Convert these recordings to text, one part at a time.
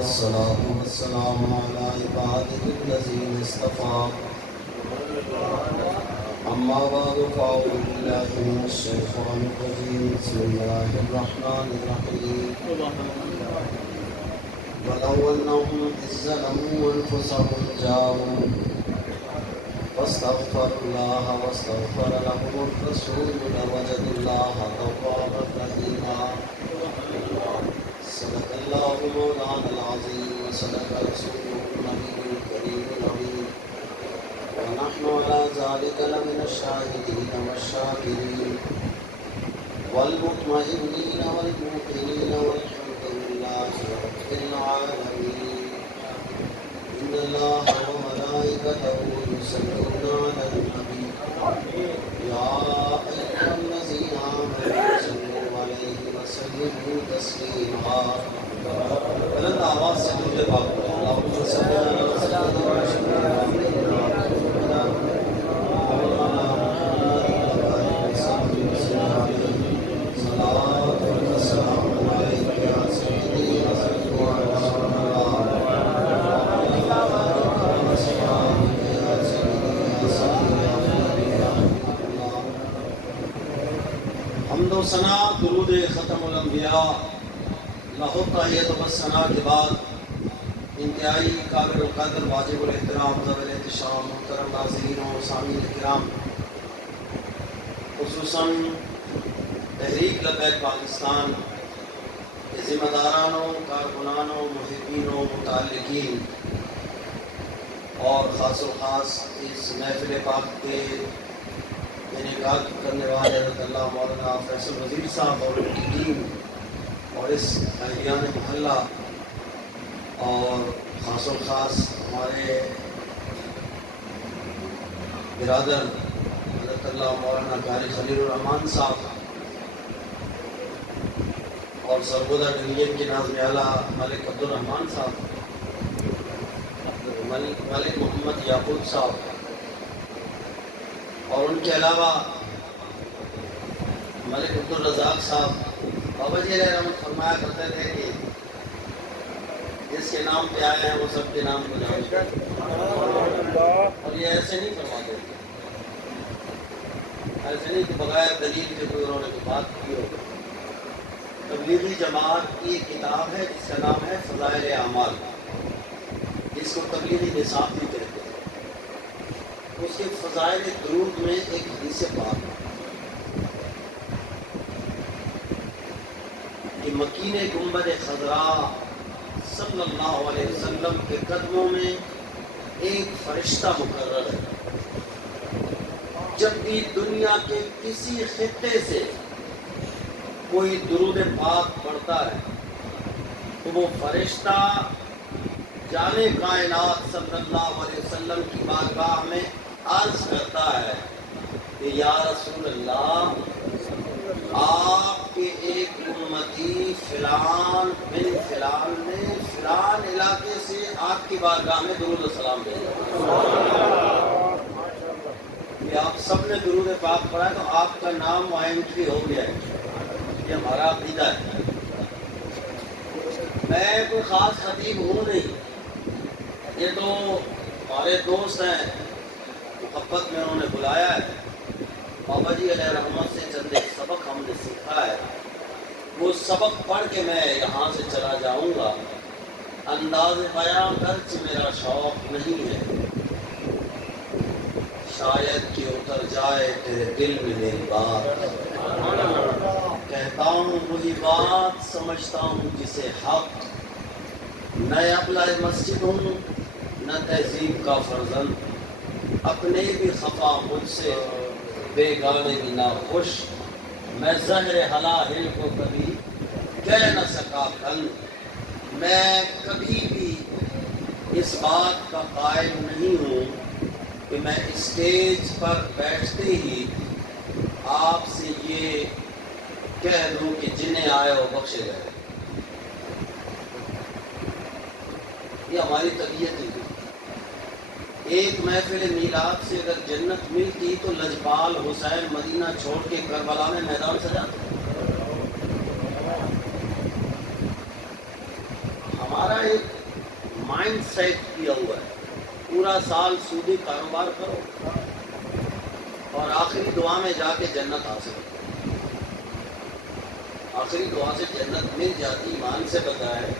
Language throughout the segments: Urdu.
والصلاة والسلام على عباده الذين اصطفى أما بعد فأعوذ بالله من الشيطان الرجيم بسم الله الرحمن الرحيم ولو أنهم إذ ظلموا أنفسهم جاءوا فاستغفروا الله واستغفر لهم الرسول لوجدوا الله توابا رحيما صدق الله مولانا العظيم وصدق رسوله النبي الكريم العظيم ونحن على ذلك لمن الشاهدين والشاكرين والمطمئنين والموقنين والحمد لله رب العالمين إن الله وملائكته يصلون على النبي يا أيها الذين آمنوا صلوا عليه وسلموا تسليما بلند آواز سے درود پاک پڑھیں اللهم صل على سيدنا محمد حمد و ثنا درود ختم الانبیاء لاہ تحیت و ثنا کے بعد انتہائی قابل القدر واجب الاحترام ذوی الاحتشام محترم ناظرین و سامعین کرام، خصوصاً تحریک لبیک پاکستان کے ذمہ دارانوں، کارکنانوں، محبین و متعلقین اور خاص و خاص اس محفل پاک کے انعقاد کرنے والے حضرت اللہ مولانا فیصل وزیر صاحب اور ان کی ٹیم اور اس قائدیان محلہ اور خاص و خاص ہمارے برادر حضرت اللہ مولانا قاری خلیل الرحمان صاحب اور سرگودا ڈویژن کے ناظم اعلیٰ ملک عبدالرحمان صاحب، ملک محمد یعقوب صاحب، اور ان کے علاوہ ملک عبدالرزاق صاحب۔ بابا جی علیہ رحمت فرمایا کرتے تھے کہ جس کے نام پہ آئے ہیں وہ سب کے نام کو جانتے ہیں، اور یہ ایسے نہیں فرماتے تھے، ایسے نہیں کہ بغیر دلیل کے کوئی انہوں نے کوئی بات کی ہو۔ تبلیغی جماعت کی ایک کتاب ہے جس کا نام ہے فضائل اعمال، جس کو تبلیغی نصاب بھی کہتے ہیں۔ اس کے فضائل درود میں ایک حدیث پاک کہ مکین گنبد خضراء صلی اللہ علیہ وسلم کے قدموں میں ایک فرشتہ مقرر ہے۔ جب بھی دنیا کے کسی خطے سے کوئی درود پاک پڑھتا ہے تو وہ فرشتہ جانے کائنات صلی اللہ علیہ وسلم کی بارگاہ میں عرض کرتا ہے کہ یا رسول اللہ، آپ کے ایک امتی فلان بن فلان نے فلان علاقے سے آپ کی بارگاہ میں درود و سلام بھیجا، کہ آپ سب نے درود پاک پڑھا تو آپ کا نام وہاں انٹری ہو گیا ہے۔ یہ ہمارا عقیدہ ہے۔ میں کوئی خاص خطیب ہوں نہیں، یہ تو ہمارے دوست ہیں، محبت میں انہوں نے بلایا ہے۔ بابا جی علیہ رحمت سے چند ایک سبق ہم نے سیکھا ہے، وہ سبق پڑھ کے میں یہاں سے چلا جاؤں گا۔ انداز بیان گرچہ میرا شوق نہیں ہے، شاید کہ اتر جائے تیرے دل میں میری بات، کہتا ہوں وہی بات سمجھتا ہوں جسے حق، نہ ابلہ مسجد ہوں نہ تہذیب کا فرزند، اپنے بھی خفا مجھ سے بیگانے بھی نہ خوش، میں زہر حلاہل کو کبھی کہہ نہ سکا کل، میں کبھی بھی اس بات کا قائل نہیں ہوں کہ میں اسٹیج پر بیٹھتے ہی آپ سے یہ کہہ دوں کہ جنہیں آئے ہو بخشے گئے۔ یہ ہماری طبیعت ہے۔ ایک محفل میلاد سے اگر جنت ملتی تو لجپال حسین مدینہ چھوڑ کے کربلا میں میدان سجاتے۔ ہمارا ایک مائنڈ سیٹ کیا ہوا ہے، پورا سال سودی کاروبار کرو اور آخری دعا میں جا کے جنت حاصل کرو۔ آخری دعا سے جنت مل جاتی، ایمان سے بتائے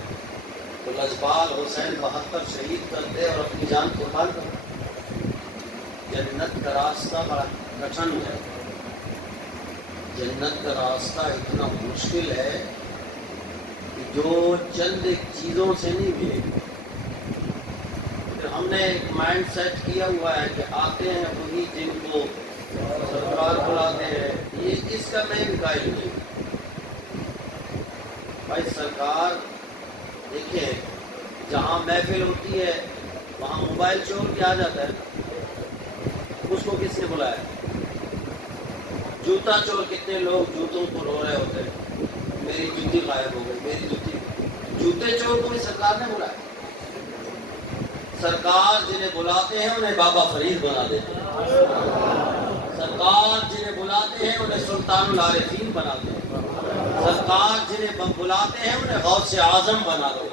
تو لجپال حسین 72 شہید کرتے اور اپنی جان قربان کرتے۔ جنت کا راستہ بڑا کٹھن ہے، جنت کا راستہ اتنا مشکل ہے کہ جو چند ایک چیزوں سے نہیں ملے گی۔ ہم نے ایک مائنڈ سیٹ کیا ہوا ہے کہ آتے ہیں وہی جن کو سرکار بلاتے ہیں، یہ اس کا میں بھی قائل نہیں۔ بھائی سرکار دیکھیں، جہاں محفل ہوتی ہے وہاں موبائل چور کیا آ جاتا ہے، اس کو کس نے بلایا؟ جوتا چور، کتنے لوگ جوتوں کو رو رہے ہوتے ہیں، میری جوتی غائب ہو گئی، میری جوتی۔ جوتے چور کو سرکار نے بلایا؟ سرکار جنہیں بلاتے ہیں انہیں بابا فرید بنا دیتے ہیں، سرکار جنہیں بلاتے ہیں انہیں سلطان العارفین بناتے ہیں، سرکار جنہیں بلاتے ہیں انہیں غوث اعظم بنا دو۔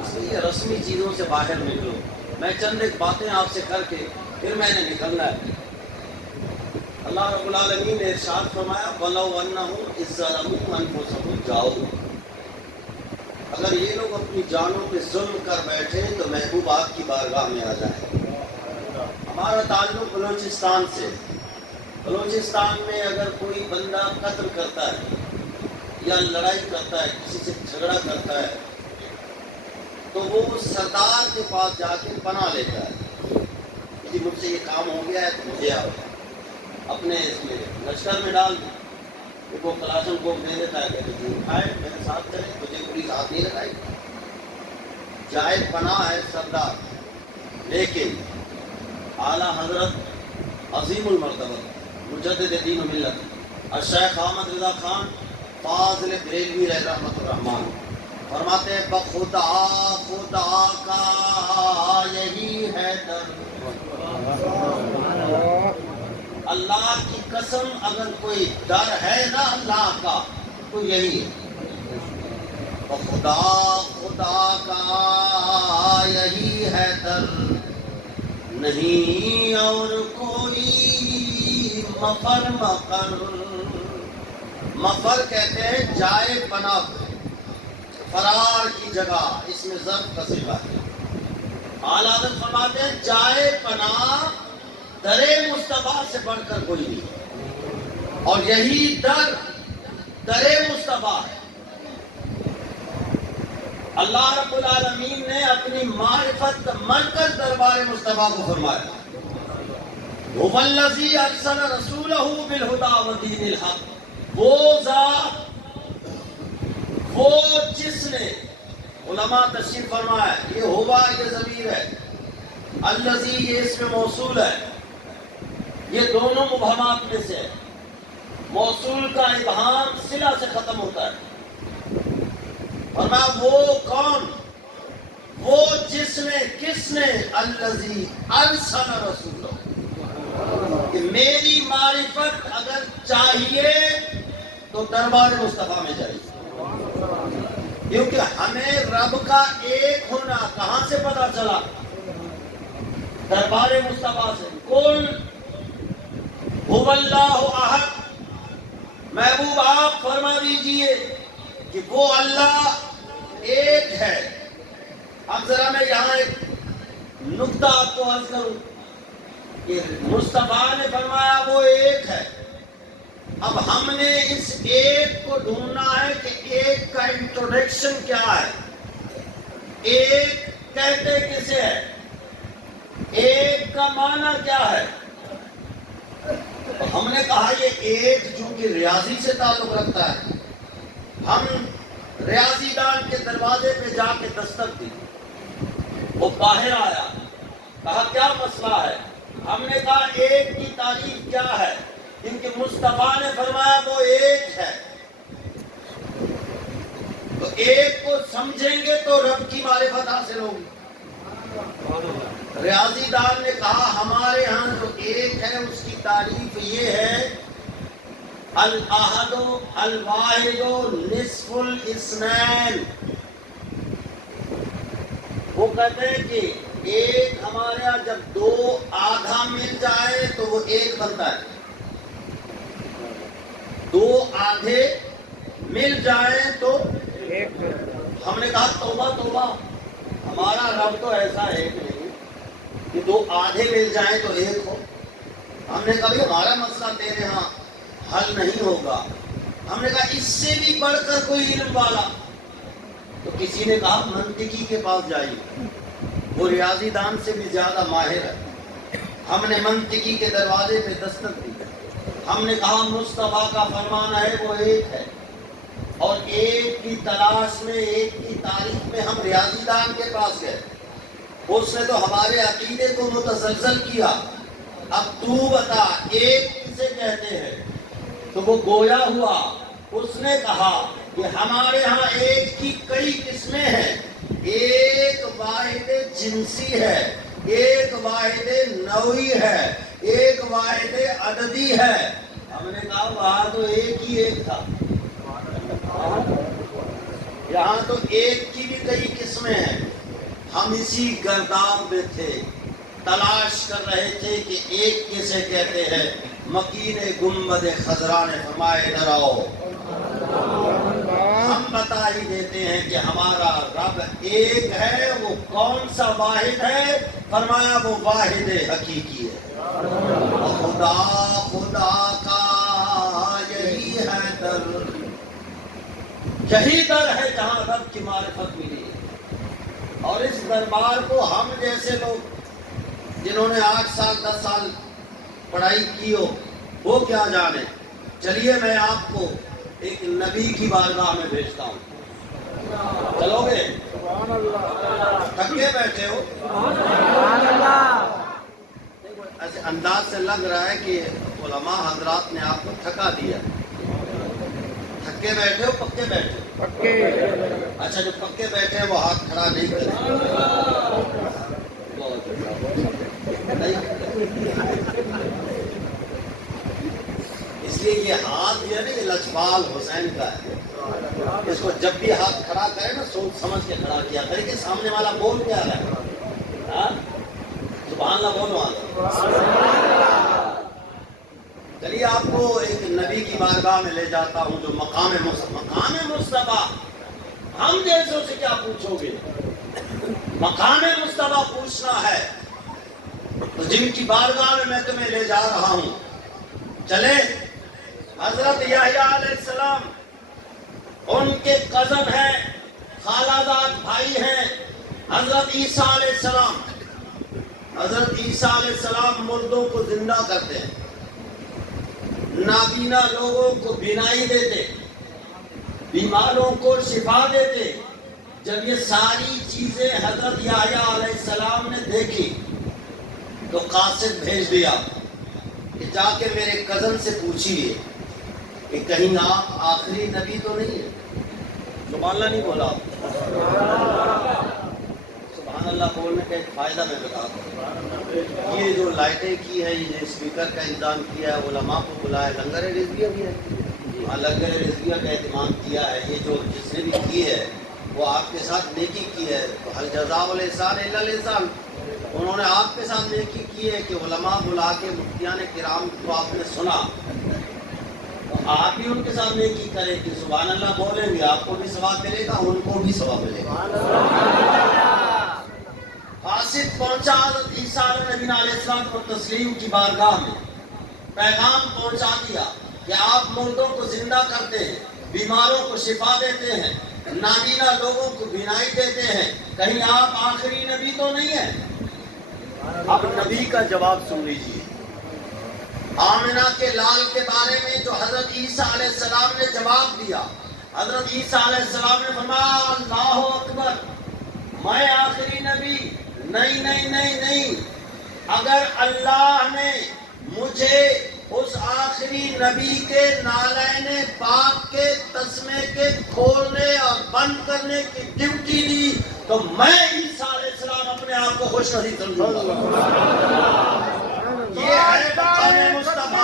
اس لیے رسمی چیزوں سے باہر نکلو۔ میں چند ایک باتیں آپ سے کر کے پھر میں نے نکلنا ہے۔ اللہ رب العالمین نے ارشاد فرمایا وَلَوْ أَنَّهُمْ إِذْ ظَلَمُوا أَنفُسَهُمْ جَاءُوا، اگر یہ لوگ اپنی جانوں پہ ظلم کر بیٹھے تو محبوب آپ کی بارگاہ میں آ جائیں۔ ہمارا تعلق بلوچستان سے، بلوچستان میں اگر کوئی بندہ قتل کرتا ہے یا لڑائی کرتا ہے، کسی سے جھگڑا کرتا ہے، تو وہ سردار کے پاس جا کے پناہ لیتا ہے کہ مجھ سے یہ کام ہو گیا ہے تو مجھے آؤ، اپنے اس میں لشکر میں ڈال دیں۔ وہ کلاشن کو دے دیتا ہے کہ تجھے اٹھائے میرے ساتھ چلے، تجھے پولیس ہاتھ نہیں لگائے۔ جائز پناہ ہے سردار، لیکن اعلیٰ حضرت عظیم المرتبہ مجدد دین و ملت الشیخ احمد رضا خان فاضل بریلوی علیہ رحمۃ الرحمان فرماتے ہیں بخدا خدا کا یہی ہے در، اللہ کی قسم اگر کوئی ڈر ہے نا اللہ کا تو یہی ہے، خدا خدا کا یہی ہے در، نہیں اور کوئی مفر مقر۔ مفر کہتے ہیں جائے پناہ، فرار کی جگہ، اس میں ضرب کا صیغہ ہے۔ اعلیٰ حضرت فرماتے ہیں جائے پناہ در مصطفیٰ سے بڑھ کر کوئی نہیں، اور یہی در مصطفیٰ ہے۔ اللہ رب العالمین نے اپنی معرفت کا مرکز دربار مصطفیٰ کو فرمایا هو الذی ارسل رسولہ بالہدی ودین الحق، وہ ذات، وہ جس نے، علماء تشریف فرمایا یہ ہوا یہ ضمیر ہے، الذی یہ اسم موصول ہے، یہ دونوں مبہمات میں سے ہے۔ موصول کا ابہام صلہ سے ختم ہوتا ہے۔ فرمایا وہ کون؟ وہ جس نے، کس نے؟ الذی ارسل رسولہ، کہ میری معرفت اگر چاہیے تو دربار مصطفیٰ میں جائیے، کیونکہ ہمیں رب کا ایک ہونا کہاں سے پتا چلا؟ دربار مصطفیٰ سے۔ قل هو اللہ احد، محبوب آپ فرما دیجئے کہ وہ اللہ ایک ہے۔ اب ذرا میں یہاں ایک نکتہ آپ کو عرض کروں کہ مصطفیٰ نے فرمایا وہ ایک ہے، اب ہم نے اس ایک کو ڈھونڈنا ہے کہ ایک کا انٹروڈکشن کیا ہے، ایک کہتے کسے ہے، ایک کا معنی کیا ہے۔ ہم نے کہا یہ ایک چونکہ ریاضی سے تعلق رکھتا ہے، ہم ریاضی دان کے دروازے پہ جا کے دستک دی، وہ باہر آیا، کہا کیا مسئلہ ہے؟ ہم نے کہا ایک کی تعریف کیا ہے، کیونکہ مصطفیٰ نے فرمایا وہ ایک ہے، تو ایک کو سمجھیں گے تو رب کی معرفت حاصل ہوگی۔ ریاضی دان نے کہا ہمارے ہاں جو ایک ہے اس کی تعریف یہ ہے الاحد الواحد نصف الاثنین، کہتے ہیں کہ ایک ہمارے یہاں جب دو آدھا مل جائے تو وہ ایک بنتا ہے. دو آدھے مل جائیں تو ہم نے کہا توبہ توبہ، ہمارا رب تو ایسا ہے نہیں کہ دو آدھے مل جائیں تو ایک ہو. ہم نے کہا ہمارا مسئلہ تیرے ہاں حل نہیں ہوگا. ہم نے کہا اس سے بھی بڑھ کر کوئی علم والا. تو کسی نے کہا منطقی کے پاس جائیے، وہ ریاضی دان سے بھی زیادہ ماہر ہے. ہم نے منطقی کے دروازے پہ دستک دی. ہم نے کہا مصطفیٰ کا فرمان ہے وہ ایک ہے، اور ایک کی تلاش میں، ایک کی تعریف میں ہم ریاضی دان کے پاس گئے. اس نے تو ہمارے عقیدے کو متزلزل کیا. اب تو بتا ایک کسے کہتے ہیں؟ تو وہ گویا ہوا. اس نے کہا کہ ہمارے ہاں ایک کی کئی قسمیں ہیں. ایک واحد جنسی ہے، ایک واحد نوعی ہے، ایک واحد عددی ہے. ہم نے کہا وہاں تو ایک ہی ایک تھا، یہاں تو ایک کی بھی کئی قسمیں ہیں. ہم اسی گرداب میں تھے، تلاش کر رہے تھے کہ ایک کسے کہتے ہیں. مکین گنبد خضرا نے فرمائے ڈراؤ، ہم بتا ہی دیتے ہیں کہ ہمارا رب ایک ہے. وہ کون سا واحد ہے؟ فرمایا وہ واحد حقیقی ہے. خدا خدا کا یہی ہے در، یہی در ہے جہاں رب کی معرفت ملی. اور اس دربار کو ہم جیسے لوگ جنہوں نے 8 سال 10 سال پڑھائی کی ہو وہ کیا جانے. چلیے میں آپ کو ایک نبی کی بارگاہ میں بھیجتا ہوں، چلو گے؟ تھکے بیٹھے ہو؟ ایسے انداز سے لگ رہا ہے کہ علماء حضرات نے آپ کو تھکا دیا. تھکے بیٹھے ہو پکے بیٹھے ہو؟ پکے. اچھا جو پکے بیٹھے ہیں وہ ہاتھ کھڑا نہیں کریں. اس لیے یہ ہاتھ جو ہے نا یہ لجپال حسین کا ہے. اس کو جب بھی ہاتھ کھڑا کرے نا سوچ سمجھ کے کھڑا کیا کرے کہ سامنے والا بول کیا رہا ہے. سبحان اللہ بولو. چلیے آپ کو ایک نبی کی بارگاہ میں لے جاتا ہوں جو مقام مصطفیٰ. ہم جیسوں سے کیا پوچھو گے؟ مقام مصطفیٰ پوچھنا ہے تو جن کی بارگاہ میں تمہیں لے جا رہا ہوں. چلے حضرت یحییٰ علیہ السلام ان کے کزن ہیں، خالہ زاد بھائی ہیں. حضرت عیسیٰ علیہ السلام، حضرت عیسیٰ علیہ السلام مردوں کو زندہ کرتے ہیں، نابینا لوگوں کو بینائی دیتے، بیماروں کو شفا دیتے. جب یہ ساری چیزیں حضرت یحییٰ علیہ السلام نے دیکھی تو قاصد بھیج دیا کہ جا کے میرے کزن سے پوچھیے کہ کہیں آپ آخری نبی تو نہیں ہے. سبحان اللہ نہیں بولا آپ. سبحان اللہ بولنے کا ایک فائدہ میں بتاتا ہوں. یہ جو لائٹیں کی ہے، یہ اسپیکر کا انتظام کیا ہے، علماء کو بلایا، لنگر رضویہ بھی ہے، لنگر رضویہ کا اہتمام کیا ہے. یہ جو جس نے بھی کی ہے وہ آپ کے ساتھ نیکی کی ہے. تو حل جزاء الاحسان الا الاحسان، انہوں نے آپ کے ساتھ نیکی کی ہے کہ علماء بلا کے مفتیان کرام کو آپ نے سنا، تو آپ بھی ان کے ساتھ نیکی کریں کہ سبحان اللہ بولیں گے، آپ کو بھی ثواب ملے گا، ان کو بھی ثواب ملے گا. قاصد پہنچا حضرت عیسیٰ علیہ السلام کو تسلیم کی بارگاہ میں، پیغام پہنچا دیا کہ آپ مردوں کو زندہ کرتے ہیں، بیماروں کو شفا دیتے ہیں، نابینا لوگوں کو بینائی دیتے ہیں، کہیں آپ آخری نبی تو نہیں ہیں؟ اب نبی کا جواب سن لیجیے. آمنہ کے لال کے بارے میں جو حضرت عیسیٰ علیہ السلام نے جواب دیا، حضرت عیسیٰ علیہ السلام نے فرمایا اللہ اکبر، میں آخری نبی نہیں نہیں نہیں نہیں. اگر اللہ نے مجھے اس آخری نبی کے نالین پاک کے تسمے کے کھولنے اور بند کرنے کی ڈیوٹی دی تو میں عیسیٰ علیہ السلام اپنے آپ کو خوش نصیب سمجھوں گا. یہ ہے مقام مصطفیٰ.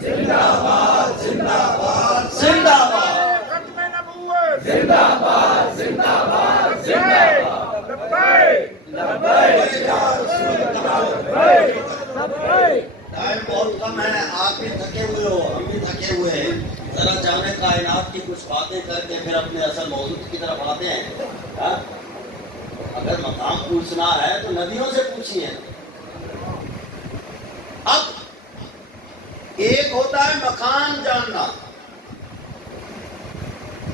زندہ باد زندہ باد زندہ باد زندہ باد زندہ باد زندہ باد. کائنات کی کچھ باتیں کر کے پھر اپنے اصل موضوع کی طرف آتے ہیں. ہاں؟ اگر مقام پوچھنا ہے تو نبیوں سے پوچھیے. اب ایک ہوتا ہے مکان جاننا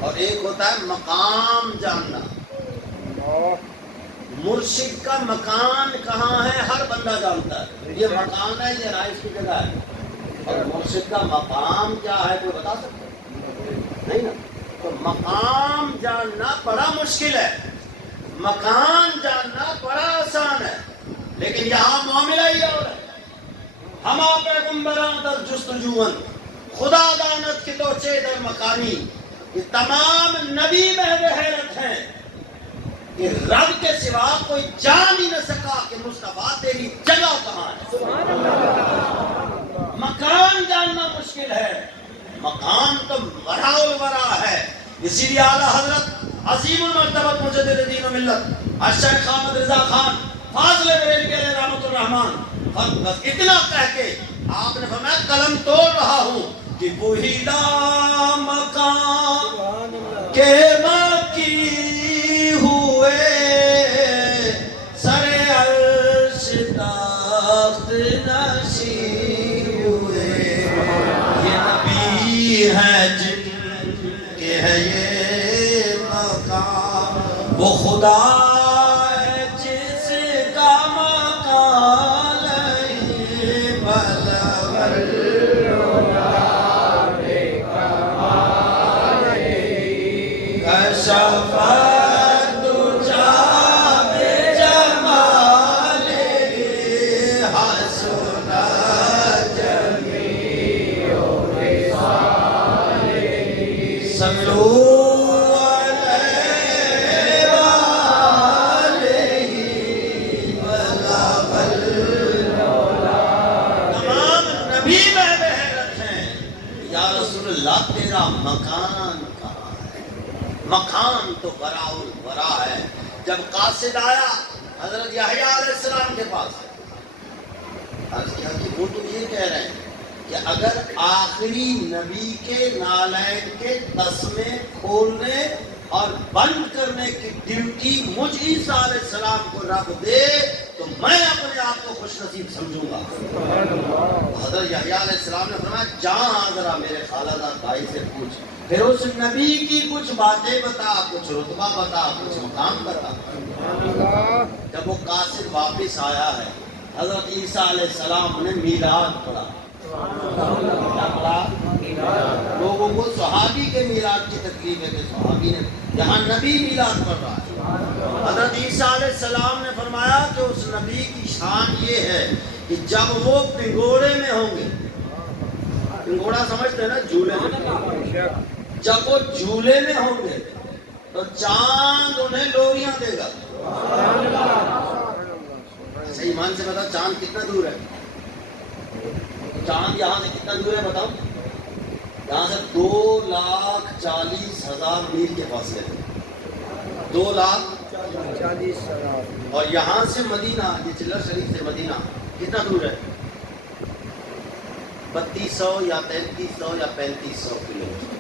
اور ایک ہوتا ہے مقام جاننا. مرشد کا مکان کہاں ہے ہر بندہ جانتا ہے. یہ مکان ہے، یہ رہائش کی جگہ ہے. اور مرشد کا مقام کیا ہے کوئی بتا سکتا ہے؟ نہیں نا. تو مقام جاننا بڑا مشکل ہے، مکان جاننا بڑا آسان ہے. لیکن یہاں معاملہ ہی اور ہے. ہما پیغمبران در جستجوان خدا دانت کی تو چے در مکانی. یہ تمام نبی محو حیرت ہیں کہ رب کے سوا کوئی جان ہی نہ سکا کہ مصطفیٰ تیری جگہ کہاں ہے. مکان جاننا مشکل ہے، مقام تو ورا الورا ہے. اسی لیے اعلیٰ حضرت عظیم المرتبہ مجدد دین و ملت الشیخ احمد رضا خان فاضل بریلوی علیہ رحمۃ الرحمان بس اتنا کہہ کے آپ نے فرمایا قلم توڑ رہا ہوں کہ وہی لا مقام کے مکی ہوئے سر عرش تخت نشین ہوئے. یہ نبی ہے جن کے ہے یہ مقام، وہ خدا ہے جس کا مقام نہیں بلغ مکان کہاں ہے. مکان تو ورا الورا ہے. جب قاصد آیا حضرت یحییٰ علیہ السلام کے پاس عرض کیا کہ وہ تو یہ کہہ رہے ہیں کہ اگر آخری نبی کے نالین کے تسمے کھولنے اور بند کرنے کی ڈیوٹی مجھ عیسیٰ علیہ السلام کو رب دے تو میں اپنے آپ کو خوش نصیب سمجھوں گا. حضرت یحییٰ علیہ السلام نے فرمایا جہاں ذرا میرے خالدہ بھائی سے پوچھ، پھر اس نبی کی کچھ باتیں بتا، کچھ رتبہ بتا، کچھ مقام بتا. جب وہ قاصد واپس آیا ہے حضرت عیسیٰ علیہ السلام نے میلاد پڑھا. کیا پڑھا؟ لوگوں کو صحابی کے میلاد کی تکلیف ہے کہ صحابی نے، یہاں نبی میلاد پڑھ رہا ہے. حضرت عیسیٰ علیہ السلام نے فرمایا کہ اس نبی کی شان یہ ہے کہ جب وہ پنگوڑے میں ہوں گے، پنگوڑا سمجھتے ہیں نا جھولے میں، جب وہ جھولے میں ہوں گے تو چاند انہیں لوریاں دے گا. صحیح ایمان سے بتاؤ چاند کتنا دور ہے؟ چاند یہاں سے کتنا دور ہے بتاؤ؟ یہاں سے 2,40,000 میل کے فاصلے تھے. 2,40,000. اور یہاں سے مدینہ، یہ چلر شریف سے مدینہ کتنا دور ہے؟ 3200 یا 3300 یا 3500 کلو میٹر.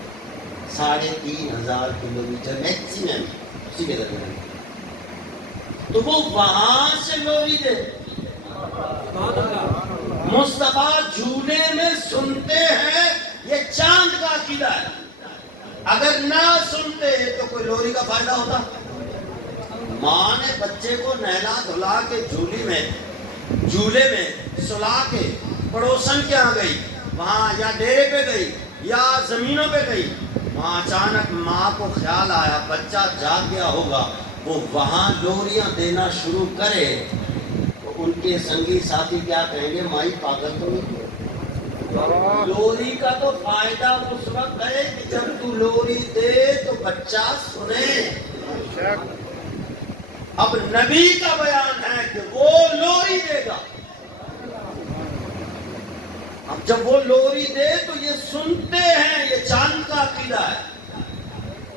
3,500 کلو میٹر میکسیمم اسی کے درمیان. تو وہ وہاں سے لوری دے. مصطفیٰ جھولے میں سنتے ہیں، یہ چاند کا عقیدہ ہے. اگر نہ سنتے تو کوئی لوری کا فائدہ ہوتا؟ ماں نے بچے کو نہلا دھلا کے جھولے میں سلا کے پڑوسن کے ہاں گئی، وہاں یا ڈیرے پہ گئی یا زمینوں پہ گئی، وہاں اچانک ماں کو خیال آیا بچہ جاگ گیا ہوگا، وہ وہاں لوریاں دینا شروع کرے تو ان کے سنگی ساتھی کیا کہیں گے؟ مائی پاگل تو نہیں. لوری کا تو فائدہ اس وقت ہے کہ جب تو لوری دے تو بچہ سنے. اب نبی کا بیان ہے کہ وہ لوری دے گا. اب جب وہ لوری دے تو یہ سنتے ہیں، یہ چاند کا عقیدہ ہے.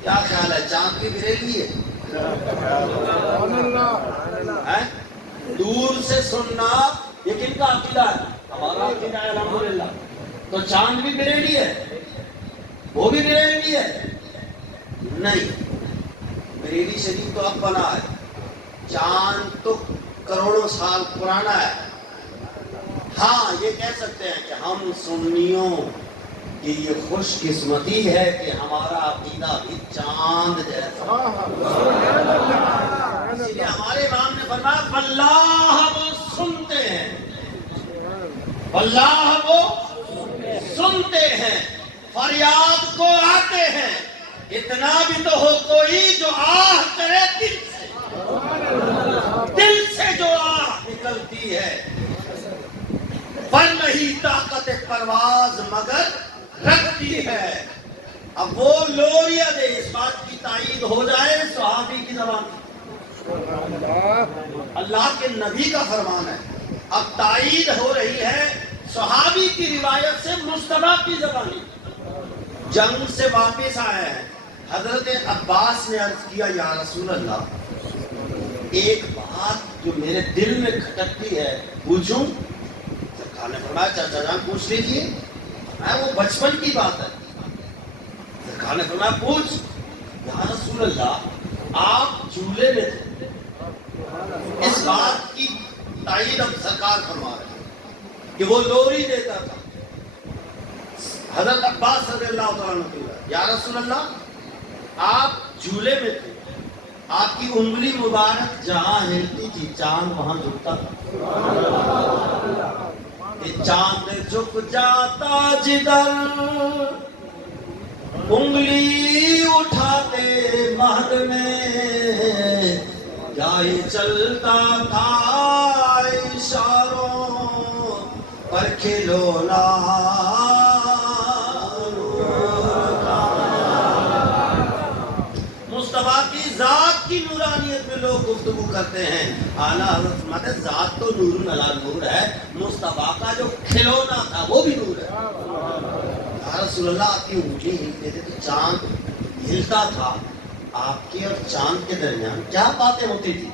کیا خیال ہے چاند کی بریلی ہے؟ دور سے سننا یہ کن کا عقیدہ ہے؟ ہمارا عقیدہ ہے الحمدللہ. تو چاند بھی بریلی ہے. وہ بھی بریلوی ہے؟ نہیں، بریلی شریف تو اب بنا ہے، چاند تو کروڑوں سال پرانا ہے۔ ہاں یہ کہہ سکتے ہیں کہ ہم سنیوں کی یہ خوش قسمتی ہے کہ ہمارا عقیدہ بھی چاند جیسا، اسی لیے ہمارے امام نے فرمایا واللہ وہ سنتے ہیں، واللہ وہ سنتے ہیں، فریاد کو آتے ہیں، اتنا بھی تو ہو کوئی جو آہ کرے دل سے، دل سے جو آہ نکلتی ہے، پر نہیں طاقت پرواز مگر رکھتی ہے۔ اب وہ لوریہ دے، اس بات کی تائید ہو جائے صحابی کی زبان، اللہ کے نبی کا فرمان ہے، اب تائید ہو رہی ہے صحابی کی روایت سے مصطفیٰ کی زبانی۔ جنگ سے واپس آئے ہیں، حضرت عباس نے عرض کیا یا رسول اللہ ایک بات جو میرے دل میں کھٹکتی ہے پوچھوں؟ سرکار نے فرمایا چاچا جان پوچھ لیجیے، وہ بچپن کی بات ہے۔ سرکار نے فرمایا پوچھ۔ یا رسول اللہ آپ چولہے میں تھے، اس بات کی تائید اب سرکار فرما رہے ہیں کہ وہ لوری دیتا تھا۔ حضرت عباس رضی اللہ تعالیٰ عنہ، یا رسول اللہ آپ جھولے میں تھے، آپ کی انگلی مبارک جہاں ہلتی تھی چاند وہاں جھکتا تھا، چاند جھک جاتا جدھر انگلی اٹھاتے مہد میں، کیا ہی چلتا تھا اشاروں پر کھلونا۔ مصطفیٰ کی ذات کی نورانیت میں لوگ گفتگو کرتے ہیں، اعلیٰ حضرت فرماتے ہیں ذات تو نور علی نور ہے، مصطفیٰ کا جو کھلونا تھا وہ بھی نور ہے۔ یا رسول اللہ آپ کی انگلی ہلتے تھے تو چاند ہلتا تھا، آپ کے اور چاند کے درمیان کیا باتیں ہوتی تھی؟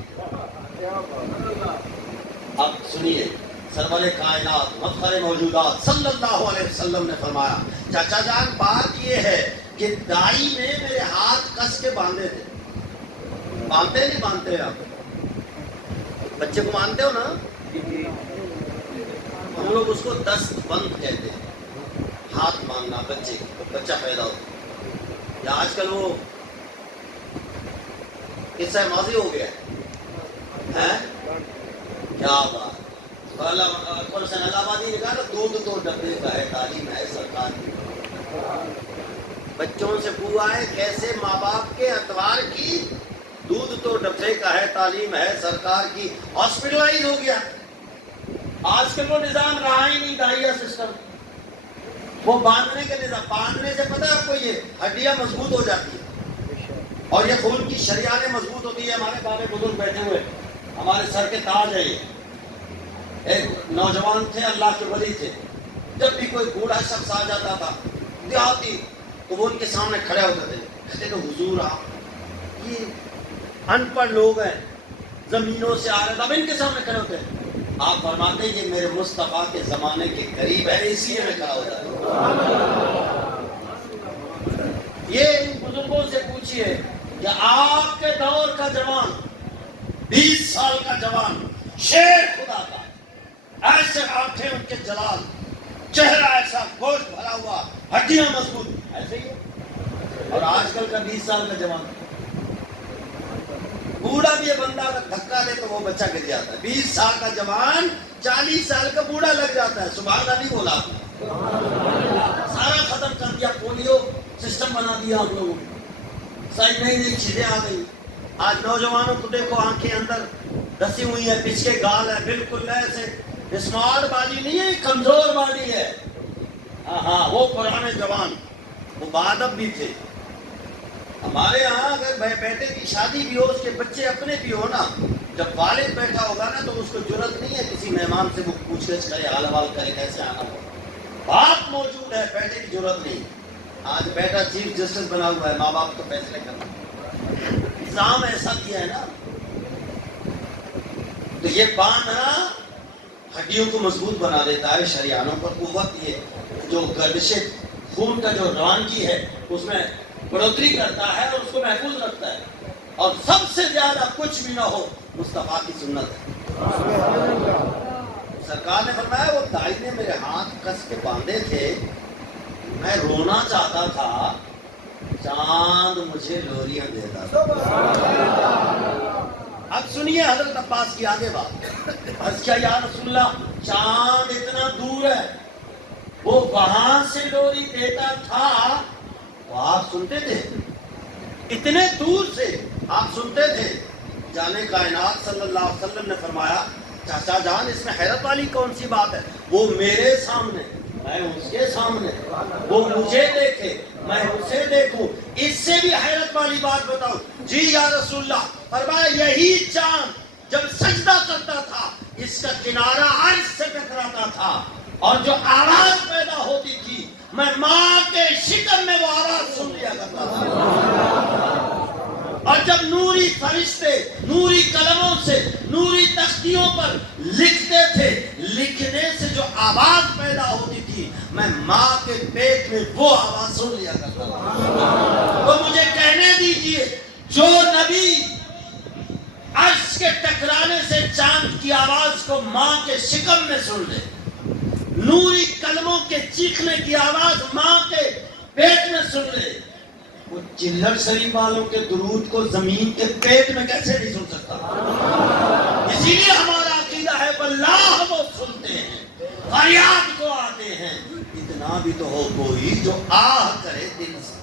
اب سنیے، سرور کائنات مفخر موجودات صلی اللہ علیہ وسلم نے فرمایا چاچا جان بات یہ ہے کہ دائی نے میرے ہاتھ کس کے باندھے تھے۔ باندھتے نہیں باندھتے آپ بچے کو مانتے ہو نا، ہم لوگ اس کو دست بند کہتے ہیں، ہاتھ باندھنا بچے کو، بچہ پیدا ہوتا، یا آج کل وہ قصہ ماضی ہو گیا ہے، کیا بات۔ الہ آبادی نے کہا نا دودھ تو ڈبے کا ہے، تعلیم ہے سرکار کی۔ بچوں سے پوچھا ہے کیسے ماں باپ کے اتوار کی، دودھ تو ڈبے کا ہے، تعلیم ہے سرکار کی۔ ہاسپٹلائز ہو گیا، آج کل وہ نظام رہا ہی نہیں، دائیا سسٹم، وہ باندھنے کے نظام، باندھنے سے پتہ ہے آپ کو یہ ہڈیاں مضبوط ہو جاتی ہیں اور یہ خون کی شریانیں مضبوط ہوتی ہے۔ ہمارے بابے بزرگ بیٹھے ہوئے، ہمارے سر کے تاج ہے یہ، ایک نوجوان تھے، اللہ کے ولی تھے، جب بھی کوئی بوڑھا شخص آ جاتا تھا دیہاتی تو وہ ان کے سامنے کھڑے ہوتے تھے، کہتے تھے حضور آپ یہ ان پڑھ لوگ ہیں، زمینوں سے آ رہے تھے، اب ان کے سامنے کھڑے ہوتے ہیں۔ آپ فرماتے ہیں یہ میرے مصطفیٰ کے زمانے کے قریب ہے، اسی لیے میں کھڑا ہو جاتا ہوں۔ یہ ان بزرگوں سے پوچھئے کہ آپ کے دور کا جوان، 20 سال کا جوان، شیر خدا کا، ایسے آنکھیں ان کے جلال، چہرہ ایسا گوشت بھرا ہوا، ہڈیاں مضبوط، ایسے ہی ہے۔ اور آج کل کا 20 سال کا جوان، بوڑھا بھی یہ بندہ اگر دھکا دے تو وہ بچہ گر جاتا ہے۔ 20 سال کا جوان 40 سال کا بوڑھا لگ جاتا ہے۔ سبحان اللہ نہیں بولا، سارا ختم کر دیا، پولیو سسٹم بنا دیا ہم لوگوں نے، صحیح نئی نئی چیزیں آ گئی۔ آج نوجوانوں کو دیکھو آنکھیں اندر دسی ہوئی ہیں، پیچھے گال ہے، بالکل ایسے اسمارٹ باڈی نہیں ہے، کمزور باڈی ہے۔ ہاں وہ پرانے جوان، وہ بادب بھی تھے۔ ہمارے ہاں اگر بیٹے کی شادی بھی ہو، اس کے بچے اپنے بھی ہو نا، جب والد بیٹھا ہوگا نا تو اس کو جرأت نہیں ہے کسی مہمان سے وہ پوچھ گچھ کرے، حال حوال کرے کیسے آنا ہو۔ باپ موجود ہے، بیٹے کی جرأت نہیں۔ آج بیٹا چیف جسٹس بنا ہوا ہے، ماں باپ کو فیصلے کرنا، نظام ایسا کیا ہے نا۔ تو یہ باندھنا ہڈیوں کو مضبوط بنا دیتا ہے، شریانوں پر قوت، یہ جو گردشیں خون کا جو روانگی ہے اس میں بڑھوتری کرتا ہے اور اس کو محفوظ رکھتا ہے، اور سب سے زیادہ کچھ بھی نہ ہو مصطفیٰ کی سنت ہے۔ سرکار نے فرمایا وہ دائی نے میرے ہاتھ کس کے باندھے تھے، میں رونا چاہتا تھا، چاند مجھے لوریاں دیتا تھا۔ اب سنیے حضرت عباس کی آگے بات۔ عرض کیا یا رسول اللہ، چاند اتنا دور ہے، وہ وہاں سے لوری دیتا تھا تو آپ سنتے تھے؟ اتنے دور سے آپ سنتے تھے؟ جانے کائنات صلی اللہ علیہ وسلم نے فرمایا چاچا جان اس میں حیرت والی کون سی بات ہے؟ وہ میرے سامنے، میں اس کے سامنے، وہ مجھے دیکھے میں اسے دیکھوں، اس سے بھی حیرت والی بات بتاؤں؟ جی یا رسول اللہ۔ فرمایا یہی چاند جب سجدہ کرتا تھا اس کا کنارہ عرش سے ٹکراتا تھا، اور جو آواز پیدا ہوتی تھی میں ماں کے شکم میں وہ آواز سن لیا کرتا تھا۔ اور جب نوری فرشتے نوری قلموں سے نوری تختیوں پر لکھتے تھے، لکھنے سے جو آواز پیدا ہوتی تھی میں ماں کے پیٹ میں وہ آواز سن لیا کرتا تھا۔ تو مجھے کہنے دیجئے، جو نبی عرش کے ٹکرانے سے چاند کی آواز کو ماں کے شکم میں سن لے، نوری کلموں کے چیخنے کی آواز ماں کے پیٹ میں سن لے، وہ چلہٹ شریف والوں کے درود کو زمین کے پیٹ میں کیسے نہیں سن سکتا؟ اسی لیے ہمارا عقیدہ ہے واللہ وہ سنتے ہیں، فریاد کو آتے ہیں، اتنا بھی تو ہو کوئی جو آہ کرے دل سے۔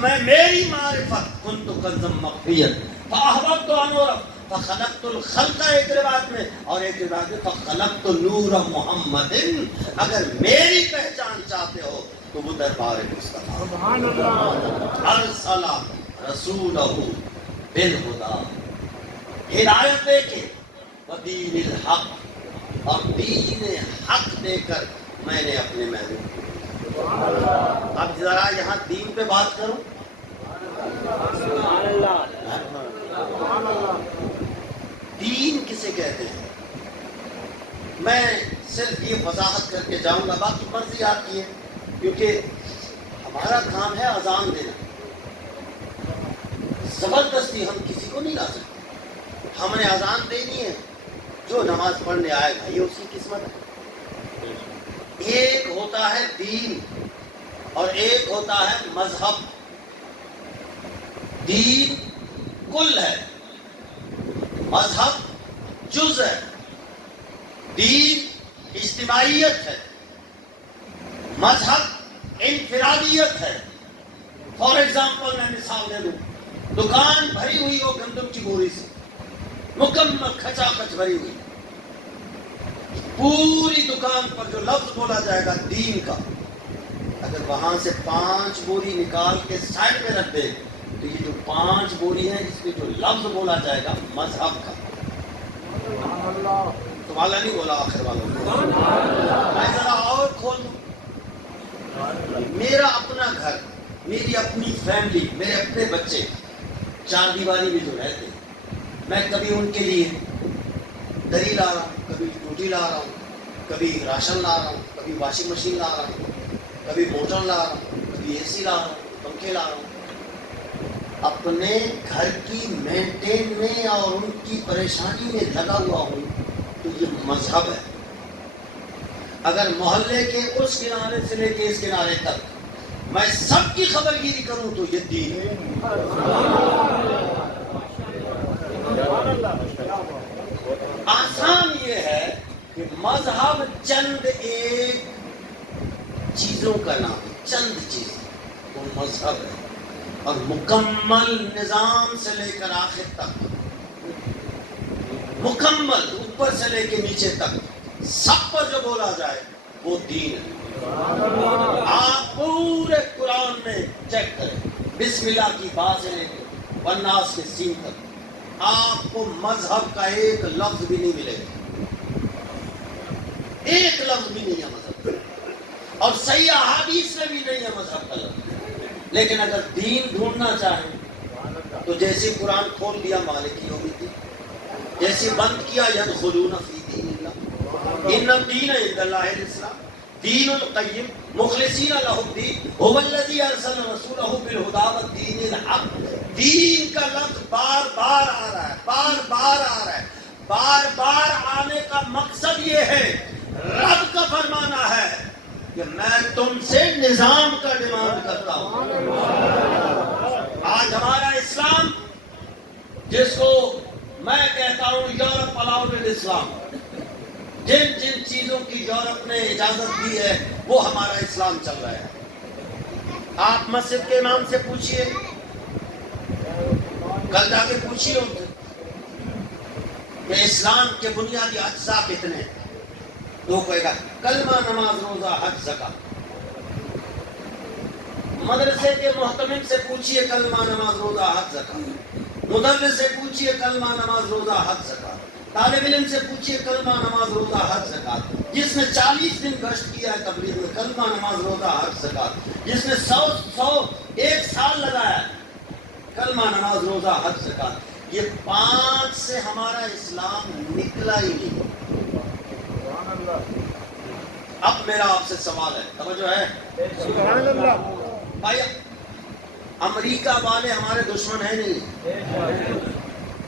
میں میری معرفت کنت کنزم مخفیت فاحببت ان اعرف فخلقت الخلق، ایک روایت میں، اور ایک روایت میں فخلقت نور محمد۔ اگر میری پہچان چاہتے ہو تو وہ دربار مصطفیٰ سبحان اللہ ارسل رسولہ بالہدیٰ، ہدایت دے کے ودین الحق، اور دین حق دے کر میں نے اپنے محبوب کو۔ اب ذرا یہاں دین پہ بات کروں۔ دین کسے کہتے ہیں؟ میں صرف یہ وضاحت کر کے جاؤں گا، باقی مرضی آتی ہے، کیونکہ ہمارا کام ہے اذان دینا، زبردستی ہم کسی کو نہیں لا سکتے، ہم نے اذان دینی ہے، جو نماز پڑھنے آئے گا یہ اس کی قسمت ہے۔ ایک ہوتا ہے دین اور ایک ہوتا ہے مذہب۔ دین کل ہے، مذہب جز ہے۔ دین اجتماعیت ہے، مذہب انفرادیت ہے۔ فار ایگزامپل میں مثال دے دوں، دکان بھری ہوئی ہو گندم کی بوری سے، مکمل کھچا کھچ بھری ہوئی، پوری دکان پر جو لفظ بولا جائے گا دین کا، اگر وہاں سے 5 بوری نکال کے سائڈ پہ رکھ دے تو یہ جو 5 بوری ہے اس پہ جو لفظ بولا جائے گا مذہب کا۔ تمہارا نہیں بولا آخر والوں کو، میں ذرا اور کھول دوں۔ میرا اپنا گھر، میری اپنی فیملی، میرے اپنے بچے 4 دیواری میں جو رہتے ہیں، میں کبھی ان کے لیے دری لا رہا ہوں، کبھی ٹوٹی لا رہا ہوں، کبھی راشن لا رہا ہوں، کبھی واشنگ مشین لا رہا ہوں، کبھی موٹر لا رہا ہوں، کبھی اے سی لا رہا ہوں، پنکھے لا رہا ہوں۔ اپنے گھر کی مینٹین میں اور ان کی پریشانی میں لگا ہوا ہوں تو یہ مذہب ہے۔ اگر محلے کے اس کنارے سے لے کے اس کنارے تک میں سب کی خبر گیری کروں تو یہ دین ہے۔ آسان یہ ہے کہ مذہب چند ایک چیزوں کا نام ہے، چند چیزیں، وہ مذہب ہے، اور مکمل نظام سے لے کر آخر تک، مکمل اوپر سے لے کے نیچے تک سب پر جو بولا جائے وہ دین ہے۔ آپ پورے قرآن میں چیک کریں، بسم اللہ کی با سے لے کے والناس کے سین تک، آپ کو مذہب کا ایک لفظ بھی نہیں ملے گا، ایک لفظ بھی نہیں ہے مذہب کا، اور صحیح احادیث میں بھی نہیں ہے مذہب کا لفظ۔ لیکن اگر دین ڈھونڈنا چاہیں تو جیسے قرآن کھول دیا مالک یوم الدین، جیسے بند کیا یدخلون فی دین اللہ، ان الدین عند اللہ الاسلام، دین القیم مخلصین لہ الدین هو الذی ارسل رسولہ بالہدی والدین الحق. دین کا لفظ بار بار آ رہا ہے، بار بار آ رہا ہے. بار بار آنے کا مقصد یہ ہے، رب کا فرمانا ہے کہ میں تم سے نظام کا ڈیمانڈ کرتا ہوں. آج ہمارا اسلام، جس کو میں کہتا ہوں یورپ الاؤڈ اسلام، جن جن چیزوں کی یورپ نے اجازت دی ہے وہ ہمارا اسلام چل رہا ہے. آپ مسجد کے امام سے پوچھئے، کل جا کے پوچھئے ان سے کہ اسلام کے بنیادی اجزاء کتنے ہیں، تو کہے گا کلمہ، نماز، روزہ، حج، زکات. مدرسے کے محتمم سے پوچھئے کلمہ، نماز، روزہ، حج، زکات. مدرس سے پوچھئے کلمہ، نماز، روزہ، حج، زکات. طالب علم سے پوچھئے کلمہ، نماز، روزہ، حج، زکات. جس نے 40 دن گشت کیا ہے تبلیغ میں، کلمہ، نماز، روزہ، حج، زکات. جس نے 100 سال لگایا، کلمہ، نماز، روزہ، حج، زکات. یہ 5 سے ہمارا اسلام نکلا ہی نہیں. اب میرا آپ سے سوال ہے، توجہ ہے سبحان اللہ. بھائی، امریکہ والے ہمارے دشمن ہیں نہیں،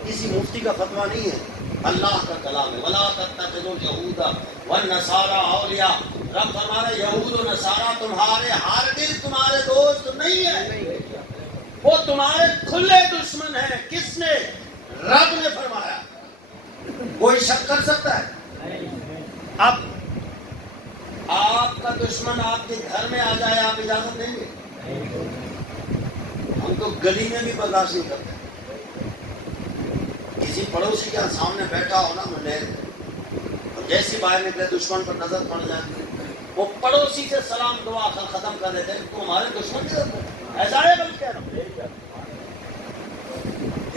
کسی مفتی کا فتویٰ نہیں ہے، اللہ کا کلام ہے. وَلَا تَتَّخِذُوا الْيَهُودَ وَالنَّصَارَىٰ أَوْلِيَاءَ. رب فرما رہے یہود و نصارہ تمہارے ہرگز تمہارے دوست نہیں ہیں، وہ تمہارے کھلے دشمن ہیں. کس نے؟ رب نے فرمایا. کوئی شک کر سکتا ہے؟ اب آپ کا دشمن آپ کے گھر میں آ جائے، آپ اجازت دیں گے؟ ہم تو گلی میں بھی برداشت نہیں کرتے. کسی پڑوسی کے سامنے بیٹھا ہو نا منڈیر، جیسی باہر نکلے دشمن پر نظر پڑ جائے، وہ پڑوسی سے سلام دعا ختم کر دیتے ہیں. تو ہمارے دشمن کی طرف ایسا ہے بلکہ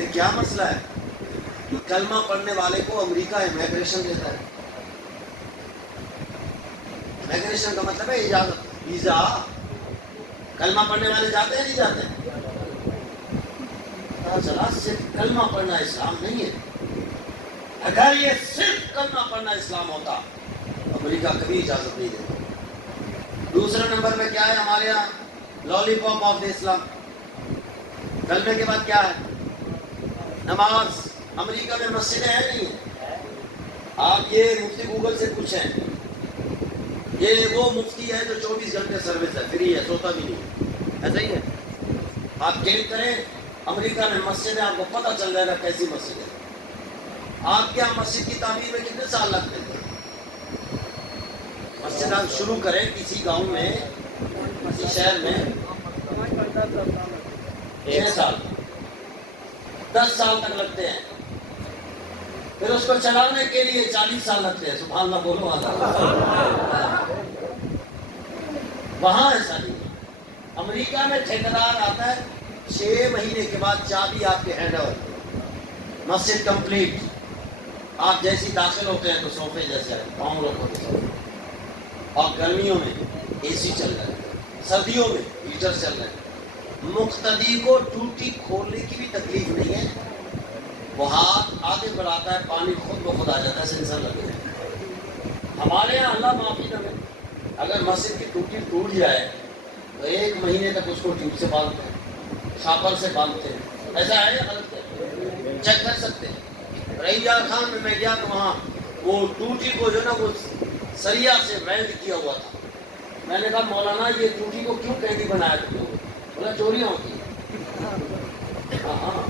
یہ کیا مسئلہ ہے؟ کلمہ پڑھنے والے کو امریکہ امیگریشن دیتا ہے. امیگریشن کا مطلب ہے اجازت، ویزا. کلمہ پڑھنے والے جاتے ہیں نہیں جاتے؟ پتہ چلا صرف کلمہ پڑھنا اسلام نہیں ہے. اگر یہ صرف کلمہ پڑھنا اسلام ہوتا، امریکہ کبھی اجازت نہیں دیتا. دوسرے نمبر پہ کیا ہے ہمارے یہاں؟ لالی پاپ آف دا اسلام. کلمے کے بعد کیا ہے؟ نماز. امریکہ میں مسجدیں ہیں نہیں ہیں. آپ یہ مفتی گوگل سے پوچھیں، یہ وہ مفتی ہے جو 24 گھنٹے سروس ہے، فری ہے، سوتا بھی نہیں. ایسا ہی ہے. آپ چیک کریں امریکہ میں مسجد ہے، آپ کو پتہ چل جائے گا کیسی مسجد ہے. آپ کیا مسجد کی تعمیر میں کتنے سال لگتے ہیں؟ مسجد آپ شروع کریں کسی گاؤں میں، کسی شہر میں 1 سال 10 سال تک لگتے ہیں. پھر اس کو چلانے کے لیے 40 سال لگتے ہیں. سبحان اللہ بولو. وہاں ایسا نہیں ہے. امریکہ میں ٹھیکیدار آتا ہے 6 مہینے کے بعد چابی آپ کے ہینڈ اوور، مسجد کمپلیٹ. آپ جیسی داخل ہوتے ہیں تو صوفے جیسے پاؤں رکھو گے. اور گرمیوں میں اے سی چل رہا ہے، سردیوں میں ہیٹر چل رہے ہیں. مقتدی کو ٹوٹی کھولنے کی بھی تکلیف نہیں ہے. وہ ہاتھ آگے بڑھاتا ہے، پانی خود بخود آ جاتا ہے، سینسر لگے ہیں. ہمارے یہاں اللہ معافی نہ دے، اگر مسجد کی ٹوٹی ٹوٹ جائے تو 1 مہینے تک اس کو ٹیوب سے باندھتے ہیں، شاپر سے باندھتے ہیں. ایسا ہے یا غلط ہے؟ چیک کر سکتے ہیں. رحیم خان میں گیا تو وہاں وہ ٹوٹی کو جو نا وہ سریا سے ویلڈ کیا ہوا تھا. میں نے کہا مولانا یہ ٹوٹی کو کیوں قیدی بنایا تم لوگوں؟ بولا چوریاں ہوتی ہیں. ہاں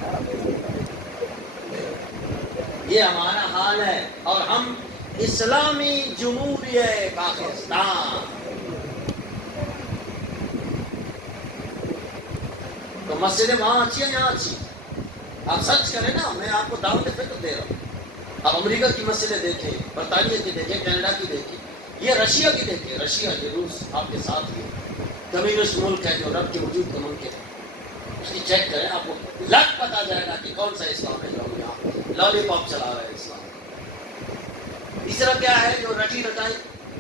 یہ ہمارا حال ہے. اور ہم اسلامی جمہوریہ پاکستان، تو مسجدیں وہاں اچھی ہیں یہاں اچھی؟ آپ سرچ کریں نا، میں آپ کو دعوت فکر دے رہا ہوں. آپ امریکہ کی مسجدیں دیکھیں، برطانیہ کی دیکھیں، کینیڈا کی دیکھیں، یہ رشیا کی دیکھیں. رشیا یہ روس آپ کے ساتھ ہی کمیونسٹ ملک ہے جو رب کے وجود کا ملک ہے. اس کی چیک کریں، آپ کو لگ پتا جائے گا کہ کون سا اسلام ہے جو ہم یہاں لالی پاپ چلا رہے ہیں. اسلام تیسرا کیا ہے جو رٹی رٹائی؟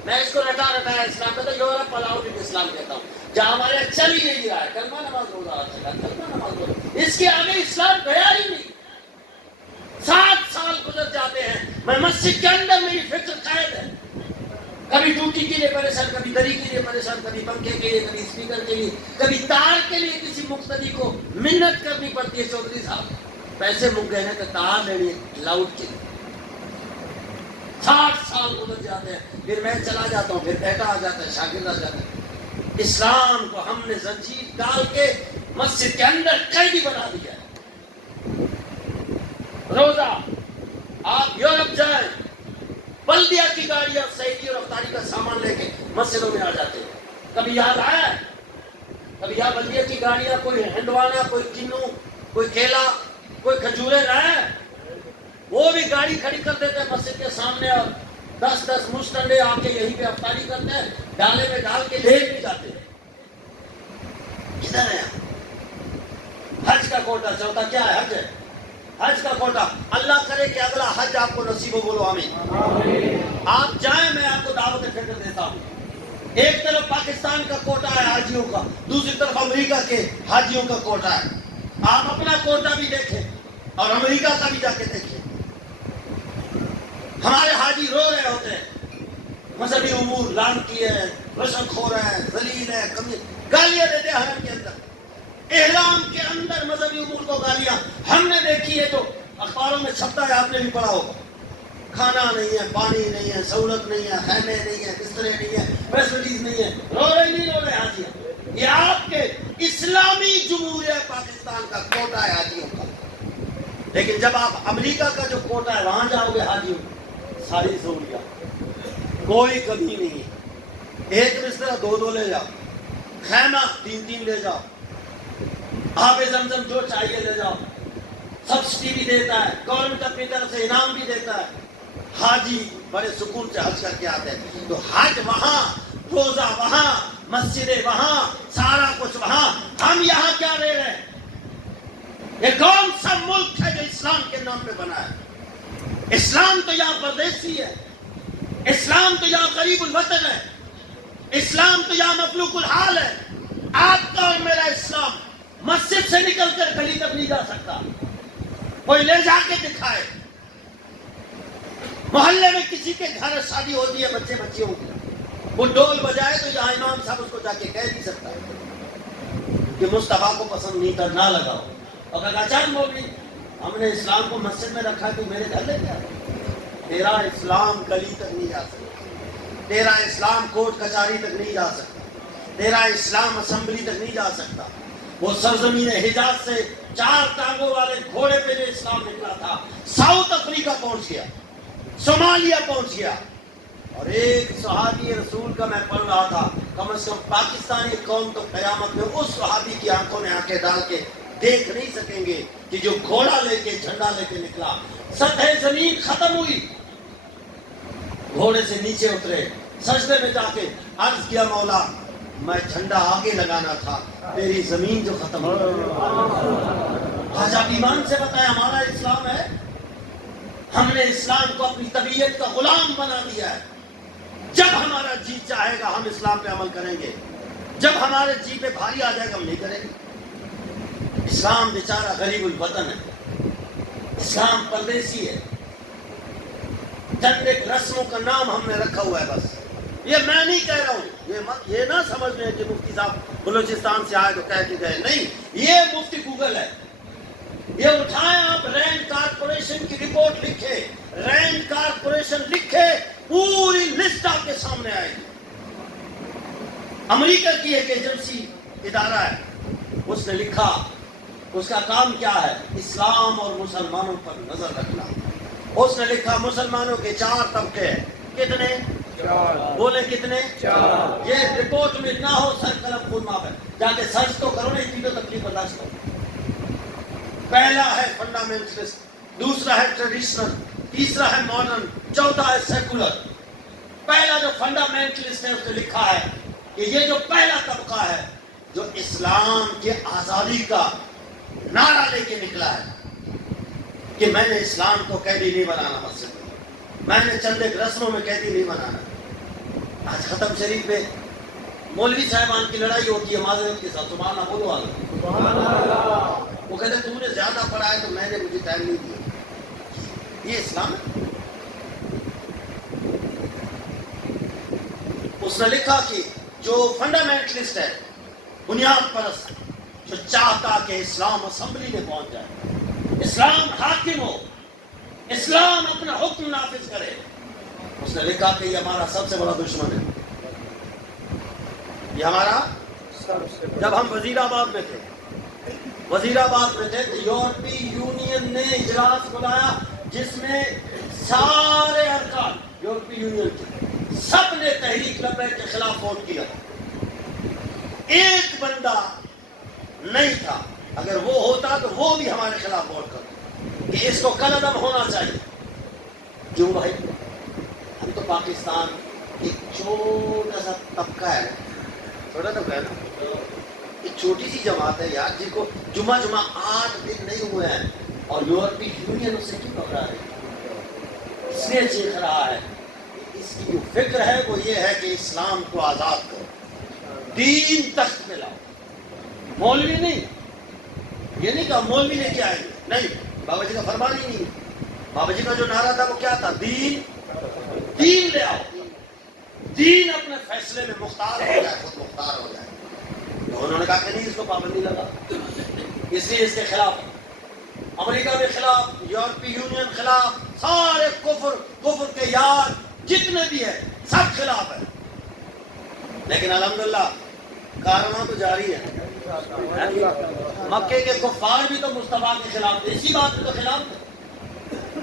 میں اس کو رٹا رٹایا اسلام کہتا ہوں، یورپ الاؤڈ اسلام کہتا ہوں، جہاں ہمارے چل ہی نہیں رہا ہے کلمہ نماز روزہ حج زکات، کلمہ نماز روزہ. اس کے آگے اسلام گیا ہی نہیں. 7 سال گزر جاتے ہیں، میں مسجد کے اندر میری فکر قید ہے. کبھی ٹوٹی کے لیے پریشان، کبھی دری کے لیے پریشان، کبھی پنکھے کے لیے، کبھی اسپیکر کے لیے، کبھی تار کے لیے کسی مقتدی کو منت کرنی پڑتی ہے. چودھری صاحب پیسے مک گئے ہیں تو تار لینی ہے لاؤڈ کے لیے. 60 سال گزر جاتے ہیں، پھر میں چلا جاتا ہوں، پھر بیٹا آ جاتا ہے، شاگرد آ جاتا ہے. اسلام کو ہم نے زنجیر ڈال کے مسجد کے اندر قیدی بنا دیا ہے. روزہ آپ یورپ جائیں، بلدیہ کی گاڑیاں سعیدی اور افطاری کا سامان لے کے مسجدوں میں آ جاتے ہیں. کبھی یاد آیا ہے؟ کبھی یہاں بلدیہ کی گاڑیاں کوئی ہنڈوانا، کوئی کنو، کوئی کیلا، کوئی کھجورے لائے، وہ بھی گاڑی کھڑی کر دیتے ہیں مسجد کے سامنے اور 10 مشتنڈے آ کے یہیں پہ افطاری کرتے ہیں، ڈالے میں ڈال کے لے بھی جاتے ہیں. کدھر ہے؟ حج کا کوٹا چوتھا کیا ہے؟ حج ہے. حج کا کوٹا، اللہ کرے کہ اگلا حج آپ کو نصیب ہو، بولو آمین. آپ جائیں، میں آپ کو دعوت فکر دیتا ہوں. ایک طرف پاکستان کا کوٹا ہے حاجیوں کا، دوسری طرف امریکہ کے حاجیوں کا کوٹا ہے. آپ اپنا کوٹا بھی دیکھیں اور امریکہ کا بھی جا کے دیکھیں. ہمارے حاجی رو رہے ہوتے ہیں، مذہبی امور لان کیے ہیں، رشوت خور ہیں، ذلیل ہیں، گالیاں دیتے ہیں حرم کے اندر. احرام کے اندر مذہبی امور کو گالیاں ہم نے دیکھی ہے، جو اخباروں میں چھپتا ہے، آپ نے بھی پڑھا ہوگا. کھانا نہیں ہے، پانی نہیں ہے، سہولت نہیں ہے، خیمے نہیں ہے، بسترے نہیں ہے، فیسلٹیز نہیں ہے. رو رہے نہیں رو رہے حاجی؟ یہ آپ کے اسلامی جمہوریہ پاکستان کا کوٹا ہے حاجیوں کا. لیکن جب آپ امریکہ کا جو کوٹا ہے وہاں جاؤ گے حاجیوں، ساری سہولیات، کوئی کمی نہیں ہے. ایک بستر 2 لے جاؤ، خیمہ 3 لے جاؤ، آب زمزم جو چاہیے لے جاؤ، سبسڈی بھی دیتا ہے، گورنمنٹ اپنی طرف سے انعام بھی دیتا ہے. حاجی بڑے سکون سے حج کر کے آتے ہیں. تو حج وہاں، روزہ وہاں، مسجدیں وہاں، سارا کچھ وہاں. ہم یہاں کیا لے رہے ہیں؟ یہ کون سا ملک ہے جو اسلام کے نام پہ بنا ہے؟ اسلام تو یہاں پردیسی ہے، اسلام تو یہاں قریب الوطن ہے، اسلام تو یہاں مخلوق الحال ہے. آپ کا اور میرا اسلام مسجد سے نکل کر گلی تک نہیں جا سکتا. کوئی لے جا کے دکھائے. محلے میں کسی کے گھر شادی ہوتی ہے بچے بچیوں کی، وہ ڈول بجائے تو یہاں امام صاحب اس کو جا کے کہہ نہیں سکتا کہ مصطفیٰ کو پسند نہیں کر نہ لگاؤ. اور کہا چل مولوی ہم نے اسلام کو مسجد میں رکھا تو میرے گھر لے گیا. تیرا اسلام گلی تک نہیں جا سکتا، تیرا اسلام کورٹ کچہری تک نہیں جا سکتا، تیرا اسلام اسمبلی تک نہیں جا سکتا. وہ سرزمین حجاز سے 4 ٹانگوں والے گھوڑے پہ جو اسلام نکلا تھا، ساؤتھ افریقہ پہنچ گیا، صومالیہ پہنچ گیا. اور ایک صحابی رسول کا میں پڑھ رہا تھا، کم از کم پاکستانی قوم تو قیامت میں اس صحابی کی آنکھوں میں آنکھیں ڈال کے دیکھ نہیں سکیں گے کہ جو گھوڑا لے کے جھنڈا لے کے نکلا. سطح زمین ختم ہوئی، گھوڑے سے نیچے اترے، سجدے میں جا کے عرض کیا مولا میں جھنڈا آگے لگانا تھا، تیری زمین جو ختم ہو گئی. آج آپ ایمان سے بتائیں ہمارا اسلام ہے؟ ہم نے اسلام کو اپنی طبیعت کا غلام بنا دیا ہے. جب ہمارا جی چاہے گا ہم اسلام پہ عمل کریں گے، جب ہمارے جی پہ بھاری آ جائے گا ہم نہیں کریں گے. اسلام بیچارہ غریب الوطن ہے، اسلام پردیسی ہے. چند ایک رسموں کا نام ہم نے رکھا ہوا ہے بس. یہ میں نہیں کہہ رہا ہوں، یہ نہ سمجھ لیں کہ مفتی صاحب بلوچستان سے آئے تو کہہ کے گئے، نہیں. یہ مفتی گوگل ہے، یہ اٹھائیں آپ رینڈ کارپوریشن کی رپورٹ لکھے، رینڈ کارپوریشن لکھے، پوری لسٹ آپ کے سامنے آئے گی. امریکہ کی ایک ایجنسی ادارہ ہے، اس نے لکھا، اس کا کام کیا ہے؟ اسلام اور مسلمانوں پر نظر رکھنا. اس نے لکھا مسلمانوں کے 4 طبقے ہیں. کتنے؟ 4. بولے کتنے؟ 4. یہ رپورٹ میں نہ ہو سر قلم خود معاف ہے، جا کے سرچ تو کرو، نہیں تھی تو تکلیف برداشت کرو. پہلا ہے فنڈامنٹلسٹ، دوسرا ہے ٹریڈیشنل، تیسرا ہے ماڈرن، چوتھا ہے سیکولر. پہلا جو فنڈامنٹلسٹ ہے اس نے لکھا ہے کہ یہ جو پہلا طبقہ ہے جو اسلام کے آزادی کا نعرہ لے کے نکلا ہے کہ میں نے اسلام کو قیدی نہیں بنانا مسجد میں نے چند ایک رسموں میں قیدی نہیں بنانا. آج ختم شریف میں مولوی صاحبان کی لڑائی ہوتی ہے معذرت کے ساتھ، سبحان اللہ بولو اللہ. وہ کہتے ہیں تو نے زیادہ پڑھا ہے تو میں نے مجھے ٹائم نہیں دیا. یہ اسلام ہے؟ اس نے لکھا کہ جو فنڈامنٹلسٹ ہے، بنیاد پرست، جو چاہتا کہ اسلام اسمبلی میں پہنچ جائے، اسلام حاکم ہو، اسلام اپنا حکم نافذ کرے، اس نے لکھا کہ یہ ہمارا سب سے بڑا دشمن ہے. یہ ہمارا، جب ہم وزیر آباد میں تھے تو یورپی یونین نے اجلاس بلایا جس میں سارے ارکان یورپی یونین کے سب نے تحریک لبیک کے خلاف ووٹ کیا. ایک بندہ نہیں تھا، اگر وہ ہوتا تو وہ بھی ہمارے خلاف ووٹ کرتا کہ اس کو کالعدم ہونا چاہیے. کیوں بھائی؟ ہم تو پاکستان ایک چھوٹا سا طبقہ ہے، چھوٹا طبقہ ہے نا، ایک چھوٹی سی جماعت ہے یار، جن کو جمعہ 8 دن نہیں ہوئے ہیں، اور یورپی یونین اسے کیوں پکڑا ہے؟ اس لیے چیخ رہا ہے. اس کی جو فکر ہے وہ یہ ہے کہ اسلام کو آزاد کرو، دین تخت پہ لاؤ. مولوی نہیں، یہ نہیں کہا مولوی لے کے آئیں گے، نہیں، بابا جی کا فرمان ہی نہیں. بابا جی کا جو نعرہ تھا وہ کیا تھا؟ دین لے آؤ، دین اپنے فیصلے میں مختار ہو جائے، خود مختار ہو جائے. انہوں نے کہا کہ نہیں، اس کو پابندی لگا، اس لیے اس کے خلاف امریکہ کے خلاف، یورپی یونین خلاف، سارے کفر کے یار جتنے بھی ہیں سب خلاف ہے. لیکن الحمدللہ کارواں تو جاری ہے. مکے کے کفار بھی تو مصطفیٰ کے خلاف تھے، اسی بات میں تو خلاف تھے.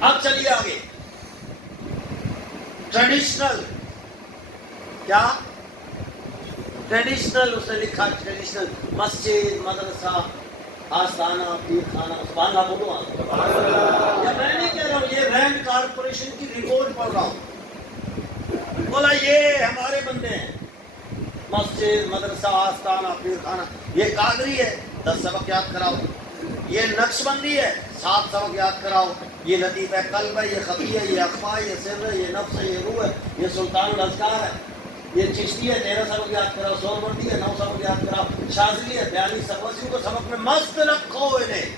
اب چلیے آگے. ٹریڈیشنل، کیا ٹریڈیشنل؟ اس نے لکھا ٹریڈیشنل مسجد، مدرسہ، آستانہ، پیر خانہ. سبحان اللہ بولو. یہ میں نہیں کہہ رہا ہوں، یہ رینڈ کارپوریشن کی رپورٹ پڑھ رہا ہوں. بولا یہ ہمارے بندے ہیں، مسجد، مدرسہ، آستانہ، پیر خانہ. یہ قادری ہے، 10 سبق یاد کراؤ. یہ نقش بندی ہے، 7 سبق یاد کراؤ. یہ لطیف ہے، قلب ہے، یہ خفی ہے، یہ اخفا ہے، یہ سر ہے، یہ نفس ہے، یہ روح ہے، یہ سلطان الاذکار ہے. یہ چشتی ہے، 13 سبق یاد کراؤ. سہروردی ہے، 9 سبق یاد کراؤ. شاذلی ہے، 42 سبق. اسی کو سبق میں مست رکھو، انہیں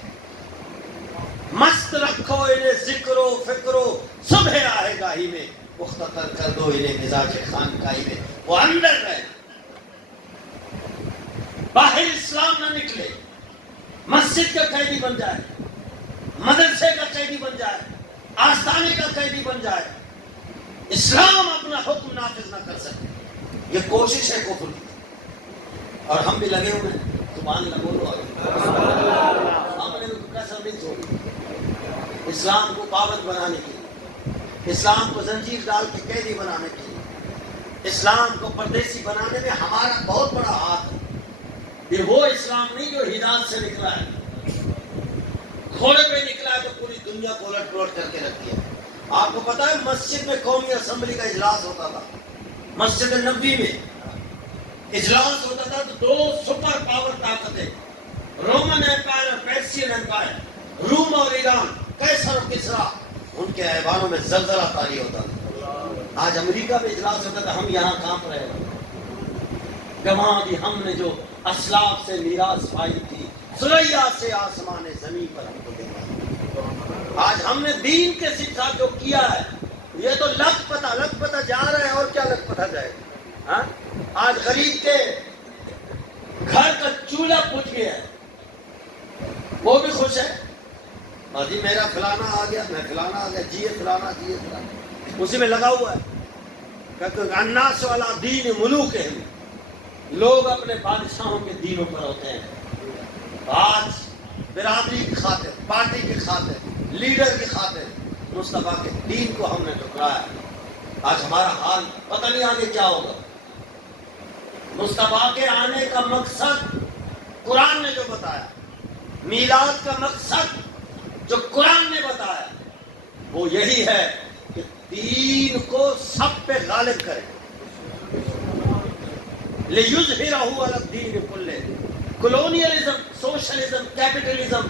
مست رکھو، انہیں ذکر و فکر و صبح آئے گاہی میں مختصر کر دو انہیں مزاج خانقاہی میں. وہ اندر رہے، باہر اسلام نہ نکلے. مسجد کا قیدی بن جائے، مدرسے کا قیدی بن جائے، آستانے کا قیدی بن جائے، اسلام اپنا حکم نافذ نہ کر سکے. یہ کوشش ہے کفر کی، اور ہم بھی لگے ہوئے ہیں. سبحان اللہ بولو. ہم نے کسر نہیں چھوڑی اسلام کو پابند بنانے کے لیے، اسلام کو زنجیر ڈال کے قیدی بنانے کے لیے، اسلام کو پردیسی بنانے میں ہمارا بہت بڑا ہاتھ ہے. یہ وہ اسلام نہیں جو حجاز سے نکلا ہے، گھوڑے پہ نکلا ہے تو پوری دنیا کو الٹ پلٹ کر کے رکھ دیا. آپ کو پتا ہے مسجد میں قومی اسمبلی کا اجلاس ہوتا تھا، مسجد نبوی میں اجلاس ہوتا تھا تو 2 سپر پاور طاقتیں، رومن ایمپائر اور پیرسین ایمپائر، روم اور ایران، قیصر اور کسریٰ، ان کے ایوانوں میں زلزلہ طاری ہوتا تھا. آج امریکہ میں اجلاس ہوتا تھا، ہم یہاں کانپ رہے ہیں. گواہ بھی ہم نے جو اسلاف سے میراث پائی تھی، ثریا سے آسمان زمین پر ہم کو دیکھا. آج ہم نے دین کے ساتھ جو کیا ہے، یہ تو لگ پتہ جا رہا ہے، اور کیا لگ پتہ جائے گا. آج غریب کے گھر کا چولہا پوچھ گیا ہے، وہ بھی خوش ہے. اور جی میرا فلانا آ گیا، میں فلانا آ گیا، جی فلانا، جی فلانا، اسی میں لگا ہوا ہے. الناس علی دین ملوکہم، لوگ اپنے بادشاہوں کے دینوں پر ہوتے ہیں. آج برادری کی خاطر، پارٹی کی خاطر، لیڈر کی خاطر مصطفیٰ کے دین کو ہم نے ٹکرایا. آج ہمارا حال پتہ نہیں آگے کیا ہوگا. مصطفیٰ کے آنے کا مقصد قرآن نے جو بتایا، میلاد کا مقصد جو قرآن نے بتایا، وہ یہی ہے کہ دین کو سب پہ غالب کرے. لِيُظْهِرَهُ عَلَى الدِّينِ كُلِّهِ. Colonialism, socialism, capitalism,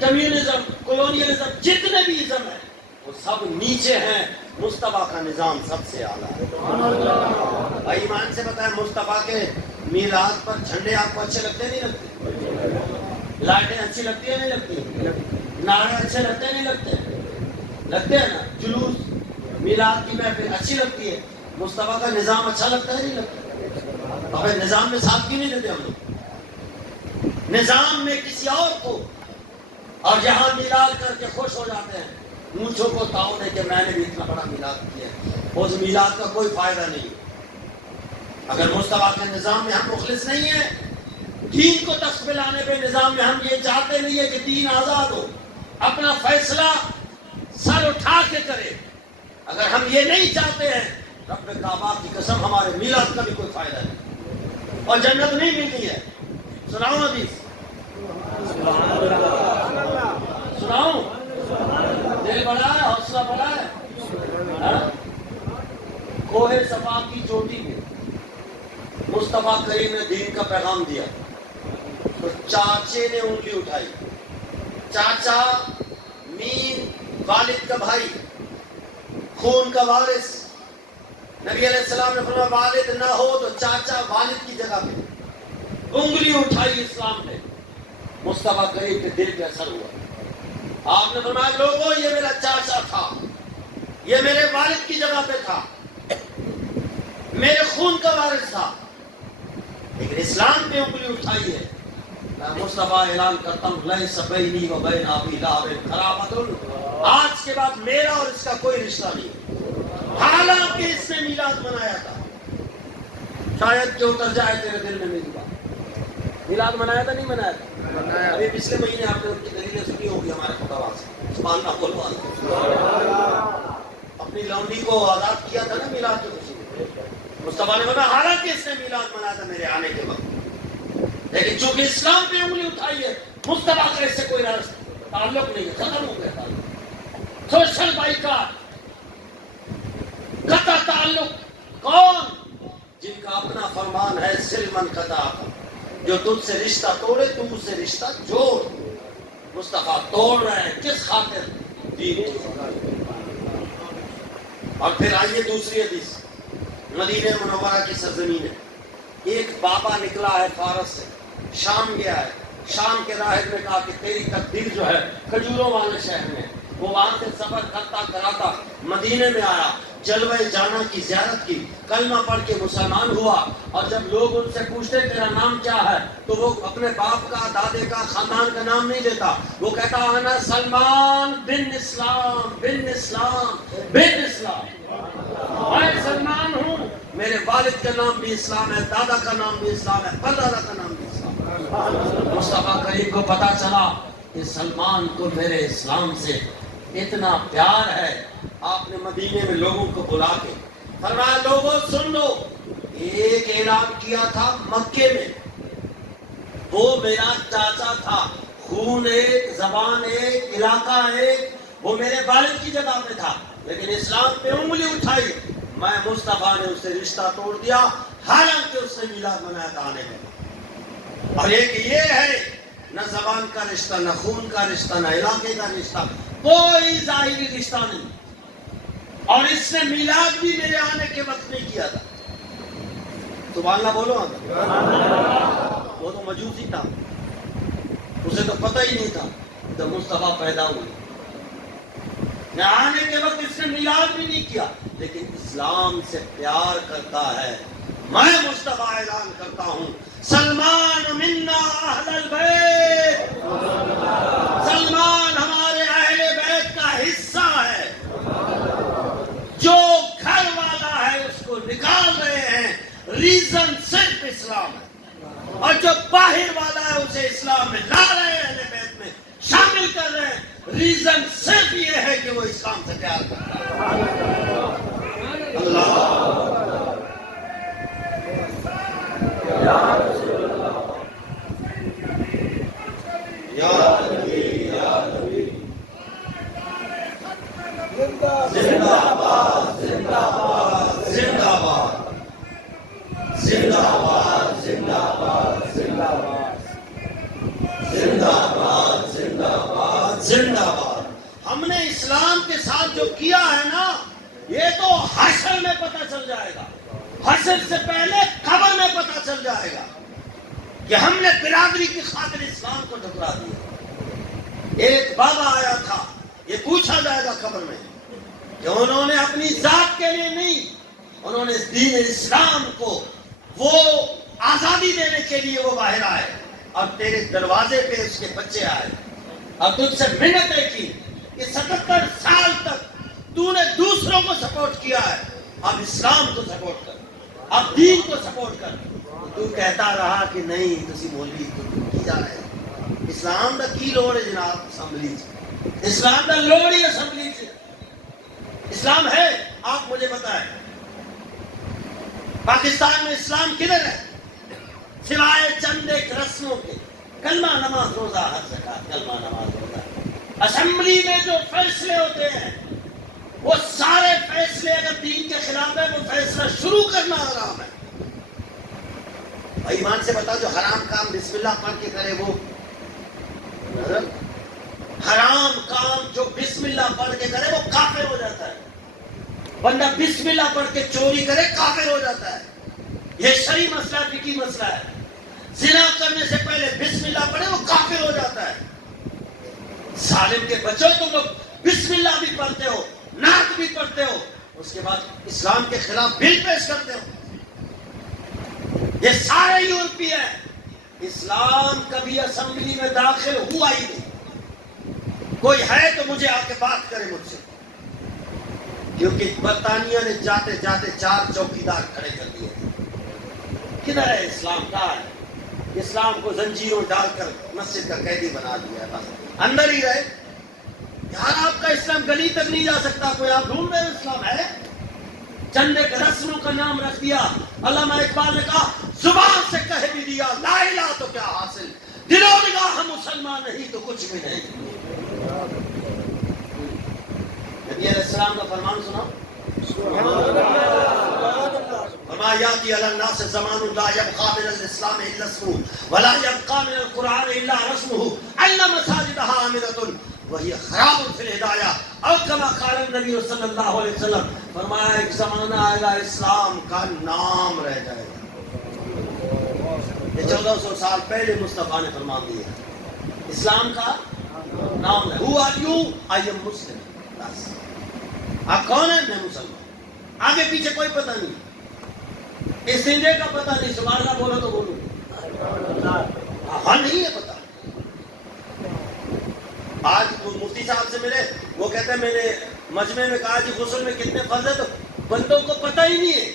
communism, colonialism, جتنے بھی ازم ہیں وہ سب نیچے ہیں، مصطفیٰ کا نظام سب سے اعلیٰ ہے. بھائی ایمان سے بتائیں، مصطفیٰ کے میلاد پر جھنڈے آپ کو اچھے لگتے نہیں لگتے؟ لائٹیں اچھی لگتی ہیں نہیں لگتی؟ نعرے اچھے لگتے نہیں لگتے؟ لگتے ہیں نا. جلوس، میلاد کی محفل اچھی لگتی ہے. مصطفیٰ کا نظام اچھا لگتا ہے نہیں لگتا؟ اگر نظام میں ساتھ کیوں نہیں دیتے ہم لوگ؟ نظام میں کسی اور کو، اور یہاں میلاد کر کے خوش ہو جاتے ہیں، مونچھوں کو تاؤ دے کہ میں نے بھی اتنا بڑا میلاد کیا ہے، اس میلاد کا کوئی فائدہ نہیں۔ اگر مصطفیٰ کے نظام میں ہم مخلص نہیں ہیں، دین کو تخت پہ لانے پہ نظام میں ہم یہ چاہتے نہیں ہے کہ دین آزاد ہو، اپنا فیصلہ سر اٹھا کے کرے، اگر ہم یہ نہیں چاہتے ہیں، رب کعبہ کی قسم ہمارے میلاد کا بھی کوئی فائدہ نہیں، اور جنت نہیں ملتی ہے۔ سناؤں حدیث؟ سناؤں؟ دل بڑا ہے، حوصلہ بڑا ہے۔ کوہ صفا کی چوٹی میں مصطفیٰ کریم نے دین کا پیغام دیا تو چاچے نے انگلی اٹھائی۔ چاچا مین والد کا بھائی، خون کا وارث۔ نبی علیہ السلام نے فرمایا والد نہ ہو تو چاچا والد کی جگہ پہ، انگلی اٹھائی اسلام نے، مصطفیٰ کریم کے دل پہ اثر ہوا۔ آپ نے فرمایا لوگوں یہ میرا چاچا تھا، یہ میرے والد کی جگہ پہ تھا، میرے خون کا وارث تھا، لیکن اسلام پہ انگلی اٹھائی ہے۔ میں مصطفیٰ اعلان کرتا ہوں لیس بینی و بین ابی لہب قرابۃ، آج کے بعد میرا اور اس کا کوئی رشتہ نہیں، حالانکہ اس نے میلاد منایا تھا۔ شاید کہ اتر جائے تیرے دل میں میری بات، میلاد منایا تھا نہیں منایا تھا؟ ابھی پچھلے مہینے آپ نے ان کی دلیلیں سنی ہوگی ہمارے خطبہ سے، سبحان اللہ بولو اپنی لونڈی کو آزاد کیا تھا نا میلاد کی خوشی میں۔ مصطفیٰ نے فرمایا حالانکہ اس نے میلاد منایا تھا میرے آنے کے وقت، لیکن چونکہ اسلام پہ انگلی اٹھائی ہے، مصطفیٰ کا اس سے کوئی تعلق نہیں ہے، ختم ہو گیا تعلق۔ سوشل بائیکاٹ، قطع تعلق۔ کون؟ جن کا اپنا فرمان ہے سلمن قطع، جو تجھ سے رشتہ توڑے تو اس سے رشتہ جوڑ۔ مصطفیٰ توڑ رہے ہیں کس خاطر؟ دین کی خاطر۔ اور پھر آئیے دوسری حدیث، مدینہ منورہ کی سرزمین ہے، ایک بابا نکلا ہے فارس سے، شام گیا ہے، شام کے راہب نے کہا کہ تیری تقدیر جو ہے کھجوروں والے شہر میں، وہ وہاں سے سفر کرتا کراتا مدینے میں آیا، جلوہ جانا کی زیارت کی، کلمہ پڑھ کے مسلمان ہوا، اور جب لوگ ان سے پوچھتے تیرا نام کیا ہے تو وہ اپنے باپ کا، دادے کا، خاندان کا نام نہیں لیتا، وہ کہتا انا سلمان بن اسلام بن اسلام بن اسلام، میں سلمان ہوں، میرے والد کا نام بھی اسلام ہے، دادا کا نام بھی اسلام ہے، پردادا کا نام بھی اسلام ہے۔ مصطفیٰ کریم کو پتا چلا کہ سلمان کو میرے اسلام سے اتنا پیار ہے، آپ نے مدینے میں لوگوں کو بلا کے فرمایا لوگوں سن لو، ایک اعلان کیا تھا مکے میں، وہ میرا چاچا تھا، خون ایک، زبان ایک، علاقہ ایک، وہ میرے والد کی جگہ پہ تھا، لیکن اسلام پہ انگلی اٹھائی، میں مصطفیٰ نے اس سے رشتہ توڑ دیا، حالانکہ اس نے میلاد منایا تھا آنے میں۔ اور ایک یہ ہے، نہ زبان کا رشتہ، نہ خون کا رشتہ، نہ علاقے کا رشتہ، کوئی ظاہری رشتہ نہیں، اور اس نے میلاد بھی میرے آنے کے وقت نہیں کیا تھا۔ سبحان اللہ بولو آگے۔ وہ تو مجوسی تھا، اسے تو پتہ ہی نہیں تھا جب مصطفیٰ پیدا ہوئے، نہ آنے کے وقت اس نے میلاد بھی نہیں کیا، لیکن اسلام سے پیار کرتا ہے۔ میں مصطفیٰ اعلان کرتا ہوں سلمان منا اہل البیت، سلمان ہمارے اہل بیت کا حصہ ہے، جو گھر والا ہے اس کو نکال رہے ہیں، ریزن صرف اسلام ہے، اور جو باہر والا ہے اسے اسلام میں لا رہے ہیں، اہل بیت میں شامل کر رہے ہیں، ریزن صرف یہ ہے کہ وہ اسلام سے پیار کرتا ہے۔ اللہ یا رسول اللہ، یا نبی یا نبی، زندہ باد زندہ باد زندہ باد زندہ باد زندہ باد زندہ باد زندہ باد زندہ باد زندہ باد۔ ہم نے اسلام کے ساتھ جو کیا ہے نا، یہ تو حشر میں پتہ چل جائے گا، حشر سے پہلے قبر میں پتہ چل جائے گا کہ ہم نے برادری کی خاطر اسلام کو ٹھکرا دیا۔ ایک بابا آیا تھا، یہ پوچھا جائے گا قبر میں کہ انہوں نے اپنی ذات کے لیے نہیں، انہوں نے دین اسلام کو وہ آزادی دینے کے لیے وہ باہر آئے اور تیرے دروازے پہ اس کے بچے آئے اور تجھ سے منتیں کی کہ 77 سال تک تو نے دوسروں کو سپورٹ کیا ہے، اب اسلام کو سپورٹ کر، اب دین کو سپورٹ کر۔ تو کہتا رہا کہ نہیں تسی مولوی تو کی جا رہے ہیں، اسلام دا کی لوڑ ہے جناب اسمبلی سے، اسلام دا لوڑ ہی اسمبلی سے، اسلام ہے۔ آپ مجھے بتائیں پاکستان میں اسلام کدھر ہے سوائے چند ایک رسموں کے؟ کلمہ نماز روزہ حج زکات، کلمہ نماز روزہ۔ اسمبلی میں جو فیصلے ہوتے ہیں وہ سارے فیصلے اگر دین کے خلاف ہے وہ فیصلہ شروع کرنا حرام ہے۔ ایمان سے بتا جو حرام کام بسم اللہ پڑھ کے کرے وہ حرام کام جو بسم اللہ پڑھ کے کرے وہ کافر ہو جاتا ہے۔ بندہ بسم اللہ پڑھ کے چوری کرے کافر ہو جاتا ہے۔ یہ شرعی مسئلہ فقہی مسئلہ ہے۔ زنا کرنے سے پہلے بسم اللہ پڑھے وہ کافر ہو جاتا ہے۔ ظالم کے بچوں تم لوگ بسم اللہ بھی پڑھتے ہو، نعت بھی پڑھتے ہو، اس کے بعد اسلام کے خلاف بل پیش کرتے ہو۔ یہ سارے یورپی ہیں۔ اسلام کبھی اسمبلی میں داخل ہوا ہی نہیں۔ کوئی ہے تو مجھے آ کے بات کرے مجھ سے، کیونکہ برطانیہ نے جاتے جاتے 4 چوکیدار کھڑے کر دیے۔ کدھر ہے اسلام؟ کہاں ہے؟ اسلام کو زنجیروں ڈال کر مسجد کا قیدی بنا دیا ہے، بس اندر ہی رہے۔ یار آپ کا اسلام گلی تک نہیں جا سکتا، کوئی آپ ڈھونڈ رہے اسلام ہے؟ چند ایک رسموں کا نام رکھ دیا۔ علامہ اقبال نے کہا زبان سے کہہ بھی دیا لا الہ تو کیا حاصل، دل و نگاہ مسلمان نہیں تو کچھ بھی نہیں۔ نبی علیہ السلام کا فرمان سنا، وما یاتی علی الناس زمان لا یبقى من الاسلام الا اسمه ولا يبقى من القرآن الا رسمه ان مساجدها عامرة وہی خراب فی الہدایہ او کما قال النبی صلی اللہ علیہ وسلم، فرمایا ایک زمانہ آئے گا اسلام کا نام رہ جائے گا۔ یہ 1400 سال پہلے مصطفیٰ نے فرمان دیا اسلام کا نام ہے۔ Who are you? I am Muslim۔ بس آپ کون ہیں؟ میں مسلمان۔ آگے پیچھے کوئی پتہ نہیں، اس سنجے کا پتہ نہیں، سبحان اللہ بولو تو بولو، ہاں نہیں ہے پتہ۔ آج مفتی صاحب سے ملے، وہ کہتے ہیں میں نے مجمع میں کہا جی غسل میں کتنے فرض ہیں، تو بندوں کو پتہ ہی نہیں ہے۔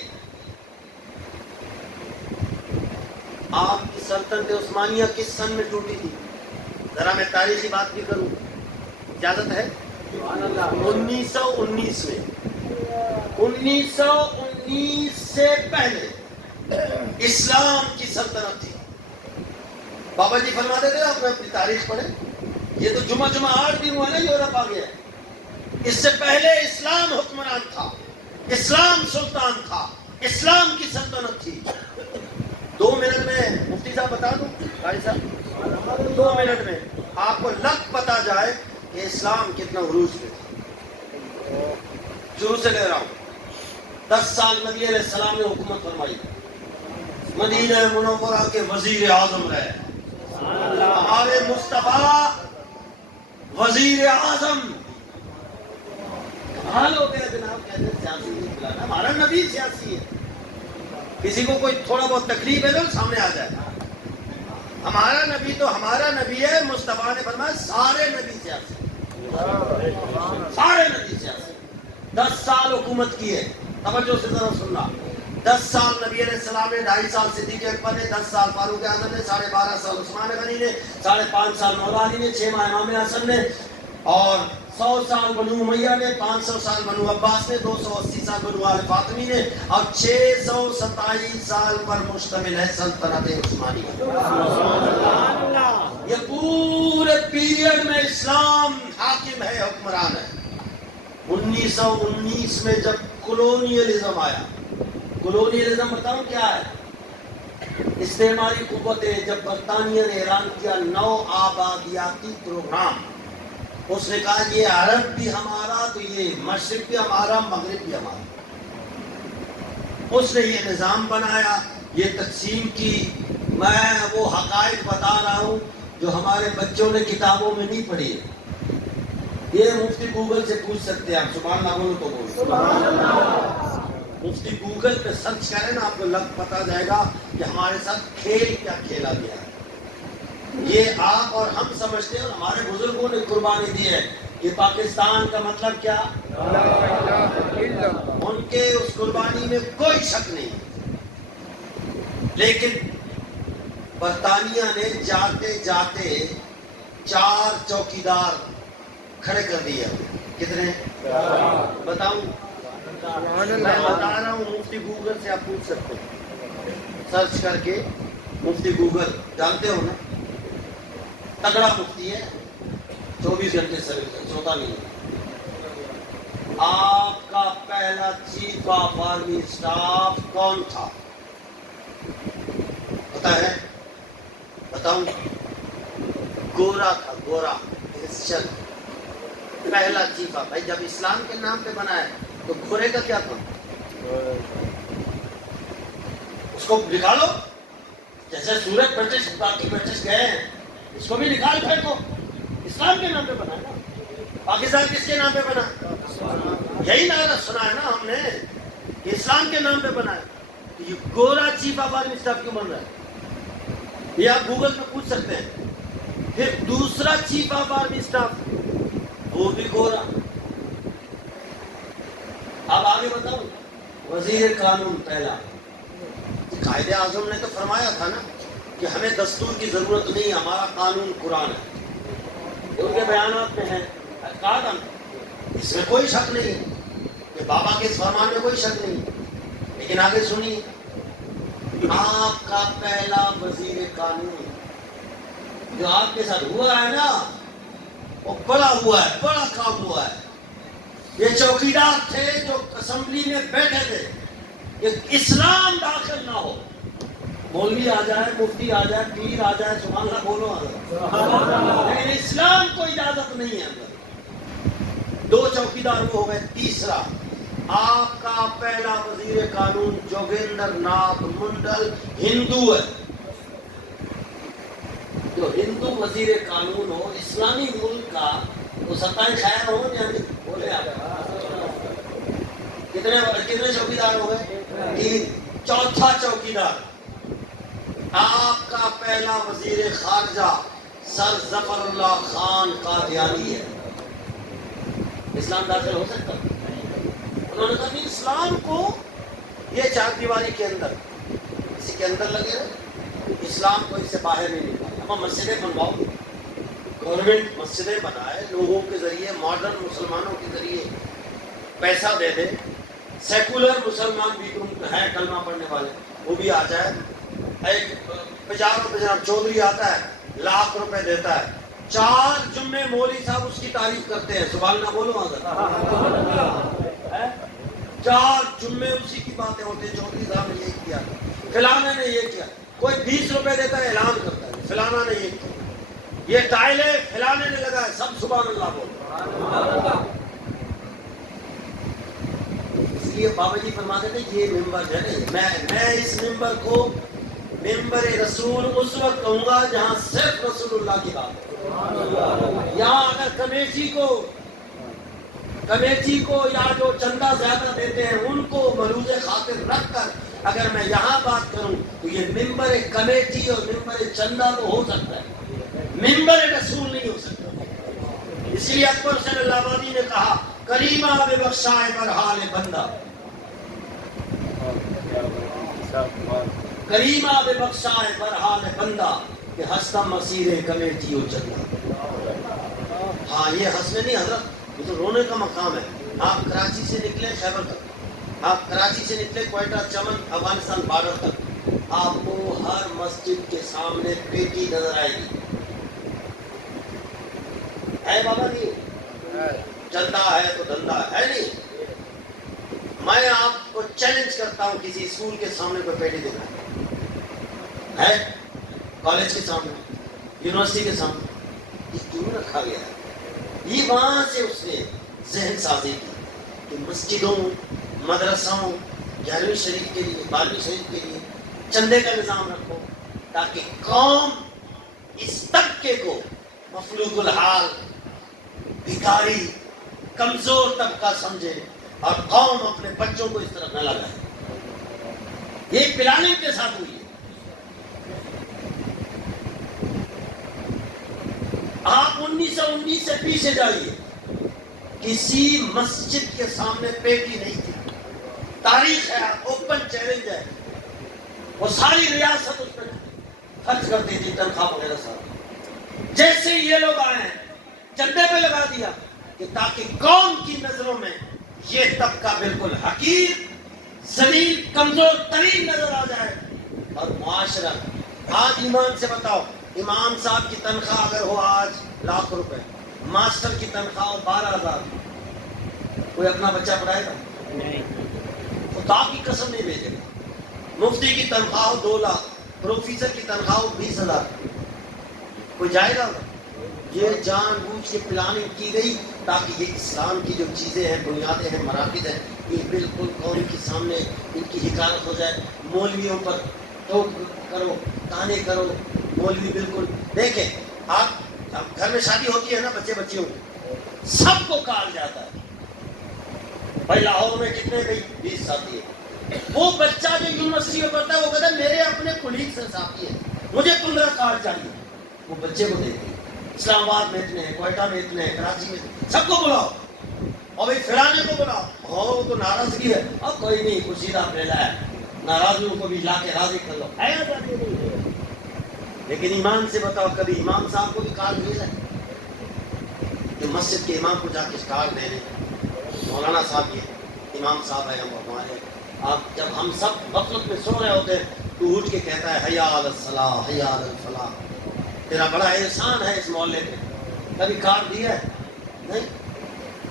آپ کی سلطنت عثمانیہ کس سن میں ٹوٹی تھی؟ ذرا میں تاریخی بات بھی کروں، اجازت ہے؟ 1919 میں۔ 1919 سے پہلے اسلام کی سلطنت تھی۔ بابا جی فرماتے تھے آپ نے اپنی تاریخ پڑھیں، یہ تو جمعہ 8 دن ہوا نا یورپ آ گیا۔ اس سے پہلے اسلام حکمران تھا، اسلام سلطان تھا، اسلام کی سلطنت تھی۔ 2 منٹ میں مفتی صاحب بتا دوں، قاری صاحب 2 منٹ میں آپ کو لگ پتا جائے کہ اسلام کتنا عروج پہ تھا۔ شروع سے لے رہا ہوں۔ 10 سال نبی علیہ السلام نے حکومت فرمائی، مدینہ منورہ کے وزیر اعظم رہے ہمارے مصطفیٰ وزیر اعظم۔ حال ہو گیا جناب، کہتے ہیں سیاسی نہیں بلانا، ہمارا نبی سیاسی ہے۔ کسی کو کوئی تھوڑا بہت تکلیف ہے تو سامنے آ جائے، ہمارا نبی تو ہمارا نبی ہے۔ مصطفیٰ نے فرمایا سارے نبی سیاسی، سارے نبی سیاسی۔ 10 سال حکومت کی ہے، توجہ سے ذرا سننا۔ 10 سال نبی علیہ السلام نے، 2.5 سال صدیق اکبر نے، 10 سال فاروق اعظم نے، 12.5 سال عثمان غنی نے، 5.5 سال مولا علی نے، 6 ماہ امام حسن نے، اور 100 سال بنو امیہ نے، 500 سال بنو عباس نے، 280 سال بنو آل فاطمی نے، اور 627 سال پر مشتمل ہے سلطنت عثمانیہ۔ یہ پورے پیریڈ میں اسلام حاکم ہے، حکمران ہے۔ 1919 میں جب کولونیلزم آیا، کولونیلزم بتاؤں کیا ہے؟ استعماری قوتیں، جب برطانیہ نے اعلان کیا نو آبادیاتی پروگرام، اس نے کہا یہ عرب بھی ہمارا تو یہ مشرق بھی ہمارا، مغرب بھی ہمارا۔ اس نے یہ نظام بنایا، یہ تقسیم کی۔ میں وہ حقائق بتا رہا ہوں جو ہمارے بچوں نے کتابوں میں نہیں پڑھی ہے۔ یہ مفتی گوگل سے پوچھ سکتے ہیں آپ، سبحان اللہ بولو تو بولو۔ مفتی گوگل پہ سرچ کریں نا، آپ کو پتا جائے گا کہ ہمارے ساتھ کھیل کیا کھیلا گیا ہے. یہ آپ اور ہم سمجھتے ہیں اور ہمارے بزرگوں نے قربانی دی ہے کہ پاکستان کا مطلب کیا، ان کے اس قربانی میں کوئی شک نہیں. لیکن برطانیہ نے جاتے جاتے 4 چوکیدار کھڑے کر دیے. کتنے بتاؤں؟ میں بتا رہا ہوں، مفتی گوگل سے آپ پوچھ سکتے ہیں، سرچ کر کے. مفتی گوگل جانتے ہو نا، تگڑا مفتی ہے، 24 گھنٹے سروس، سوتا نہیں. آپ کا پہلا چیف آف آرمی اسٹاف کون تھا پتا ہے؟ بتاؤں؟ گورا تھا، گورا کرسچن. پہلا چیف آف. بھائی جب اسلام کے نام پہ بنا ہے تو گورے کا کیا تھا؟ اس کو نکالو، جیسے سورج برٹش باقی برٹش گئے ہیں، اس کو بھی نکال پھینکو. اسلام کے نام پہ بنا ہے نا. پاکستان کس کے نام پہ بنا؟ یہی نعرہ سنا ہے نا ہم نے کہ اسلام کے نام پہ بنا ہے. یہ گورا چیف آف آرمی اسٹاف کیوں بن رہا ہے؟ یہ آپ گوگل پہ پوچھ سکتے ہیں. پھر دوسرا چیف آف آرمی اسٹاف وہ بھی گورا. اب آگے بتاؤں. وزیر قانون پہلا. قائد اعظم نے تو فرمایا تھا نا کہ ہمیں دستور کی ضرورت نہیں، ہمارا قانون قرآن ہے. ان کے بیانات میں ہے، کہا تھا اس میں کوئی شک نہیں کہ بابا کے اس فرمان میں کوئی شک نہیں. لیکن آگے سنیے، آپ کا پہلا وزیر قانون جو آپ کے ساتھ ہوا ہے نا، وہ بڑا ہوا ہے، بڑا کام ہوا ہے. یہ چوکیدار تھے جو اسمبلی میں بیٹھے تھے کہ اسلام داخل نہ ہو. مولوی آ جائے، مفتی آ جائے، پیر آ جائے، سبحان اللہ بولو آ، لیکن اسلام کو اجازت نہیں ہے اندر. 2 چوکیدار وہ ہو گئے. تیسرا، آپ کا پہلا وزیر قانون جوگیندر ناتھ منڈل ہندو ہے. جو ہندو وزیر قانون ہو اسلامی ملک کا، تو ستائے خیر ہو یا نہیں؟ بولے آپ. کتنے چوکیدار ہو گئے؟ 3. چوتھا چوکیدار، آپ کا پہلا وزیر خارجہ سر ظفر اللہ خان قادیانی ہے. اسلام داخل ہو سکتا؟ انہوں نے کہا کہ اسلام کو یہ 4 دیواری کے اندر، اسی کے اندر لگے رہے، اسلام کو اس سے باہر نہیں نکالا. اب مسجدیں بنواؤ، گورنمنٹ مسجدیں بنائے، لوگوں کے ذریعے، ماڈرن مسلمانوں کے ذریعے پیسہ دے دے. سیکولر مسلمان بھی ہیں کلمہ پڑھنے والے، وہ بھی آ جائے. ایک پجاروں پہ جناب چودھری آتا ہے، لاکھ روپے دیتا ہے. 4 جمعے مولوی صاحب اس کی تعریف کرتے ہیں. سبحان اللہ بولو آگے. 4 جمعے اسی کی باتیں ہوتی ہیں. چودھری صاحب نے یہ کیا، فلانا نے یہ کیا. کوئی 20 روپے دیتا ہے، اعلان کرتا ہے فلانا نے یہ کیا، یہ ٹائلے فلانے نے لگائے. سب سبحان اللہ بولو. اس لیے بابا جی فرماتے تھے یہ ممبر ہے نا، میں اس ممبر کو ممبر رسول اس وقت کہوں گا جہاں صرف رسول اللہ کی بات ہے. یہاں اگر کمیٹی کو یا جو چندہ زیادہ دیتے ہیں ان کو ملوز خاطر رکھ کر اگر میں یہاں بات کروں تو یہ ممبر کمیٹی اور ممبر چندہ تو ہو سکتا ہے، ممبر رسول نہیں ہو سکتا. اس لیے اکبر صلی اللہ علیہ نے کہا کریمہ بے بخشائے برحال بندہ، کریمہ بے بخشائے برحال بندہ کہ ہستہ مسیر کمیٹی و چندہ. ہاں یہ ہنسنے نہیں حضرت، یہ تو رونے کا مقام ہے. آپ کراچی سے نکلے خیبر تک، آپ کراچی سے نکلے کوئٹہ چمن افغانستان بارڈر تک، آپ کو ہر مسجد کے سامنے پیٹی نظر آئے گی. ہے بابا نہیں؟ چلتا ہے تو دھندا ہے نہیں. میں آپ کو چیلنج کرتا ہوں کسی اسکول کے سامنے کوئی پیٹی دکھائے ہے، کالج کے سامنے، یونیورسٹی کے سامنے. یہ کیوں رکھا گیا ہے؟ یہ وہاں سے اس نے ذہن سازی کی کہ مسجدوں، مدرسوں، 11ویں شریف کے لیے، 12ویں شریف کے لیے چندے کا نظام رکھو تاکہ قوم اس طبقے کو مفلوج الحال، بھکاری، کمزور طبقہ سمجھے. اور قوم اپنے بچوں کو اس طرف نہ لگائے. یہ پلاننگ کے ساتھ ہوئی ہے. آپ 1919 سے پیچھے جائیے, کسی مسجد کے سامنے پیٹی نہیں تھی. تاریخ ہے, اوپن چیلنج ہے. وہ ساری ریاست اس پہ خرچ کرتی تھی, تنخواہ وغیرہ سب. جیسے یہ لوگ آئے ہیں چندے پہ لگا دیا کہ تاکہ قوم کی نظروں میں یہ طبقہ بالکل حقیر, ذلیل, کمزور ترین نظر آ جائے. اور معاشرہ آج ایمان سے بتاؤ, امام صاحب کی تنخواہ اگر ہو آج ₹1,00,000, ماسٹر کی تنخواہ ہو 12,000, کوئی اپنا بچہ پڑھائے گا؟ خدا کی قسم نہیں بھیجے گا. مفتی کی تنخواہ 2 لاکھ, پروفیسر کی تنخواہ 20,000, کوئی جائے گا؟ یہ جان بوجھ کے پلاننگ کی گئی تاکہ یہ اسلام کی جو چیزیں ہیں, بنیادیں ہیں, مراکز ہیں, یہ بالکل قوم کے سامنے ان کی حکارت ہو جائے. مولویوں پر ٹوک کرو, تانے کرو. مولوی بالکل دیکھیں, آپ گھر میں شادی ہوتی ہے نا, بچے بچیوں سب کو کہا جاتا ہے بھائی لاہور میں کتنے گئی, 20 ساتھی ہے. وہ بچہ جو یونیورسٹی میں پڑھتا ہے وہ کہتا ہے میرے اپنے کولیگ سے ساتھی ہے, مجھے 15 کارڈ چاہیے. وہ بچے کو دیتے ہیں. اسلام آباد میں اتنے ہیں, کوئٹہ میں اتنے ہیں, کراچی میں, سب کو بلاؤ. اور بھائی فلانے کو بلاؤ. وہ تو ناراضگی ہے, اب کوئی نہیں, کشیدہ پھیلا ہے, ناراضیوں کو بھی لا کے راضی کر لو. لیکن ایمان سے بتاؤ, کبھی امام صاحب کو بھی کارڈ ملا ہے؟ جو مسجد کے امام کو جا کے کارڈ دینے, مولانا صاحب یہ امام صاحب ہے ہمارے, آپ جب ہم سب غفلت میں سو رہے ہوتے ہیں تو اٹھ کے کہتا ہے حی علی الصلاح, حی علی الفلاح. تیرا بڑا احسان ہے اس محلے پہ. کبھی کارڈ دیا ہے؟ نہیں.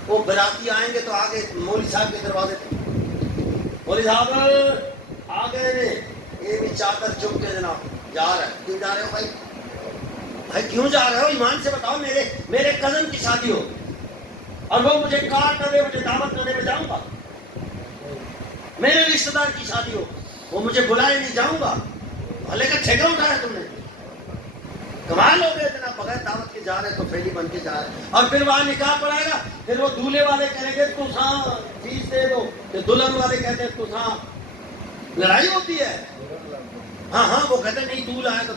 وہ براتی آئیں گے تو آگے مولوی صاحب کے دروازے پہ, مولوی صاحب آ گئے نے, یہ بھی چادر چپ کے جناب جا رہا ہے. کیوں جا رہے ہو بھائی؟ بھائی کیوں جا رہے ہو؟ ایمان سے بتاؤ. میرے کزن کی شادی ہو اور وہ مجھے کارڈ نہ دے, مجھے دعوت نہ دے, میں جاؤں گا؟ میرے رشتہ دار کی شادی ہو, وہ مجھے بلائے نہیں, جاؤں گا؟ بھلے کا ٹھیکہ اٹھایا تم نے, کمال ہو گئے جناب. بغیر دعوت کے جا رہے تو فیلی بن کے جا رہے. اور پھر وہاں نکاح پڑائے گا, پھر وہ دولہے والے کہیں گے تو ہاں فیس دے دو, پھر دلہن والے کہتے ہیں تو ہاں. لڑائی ہوتی ہے. ہاں وہ کہتے ہیں نہیں دولہا ہے تو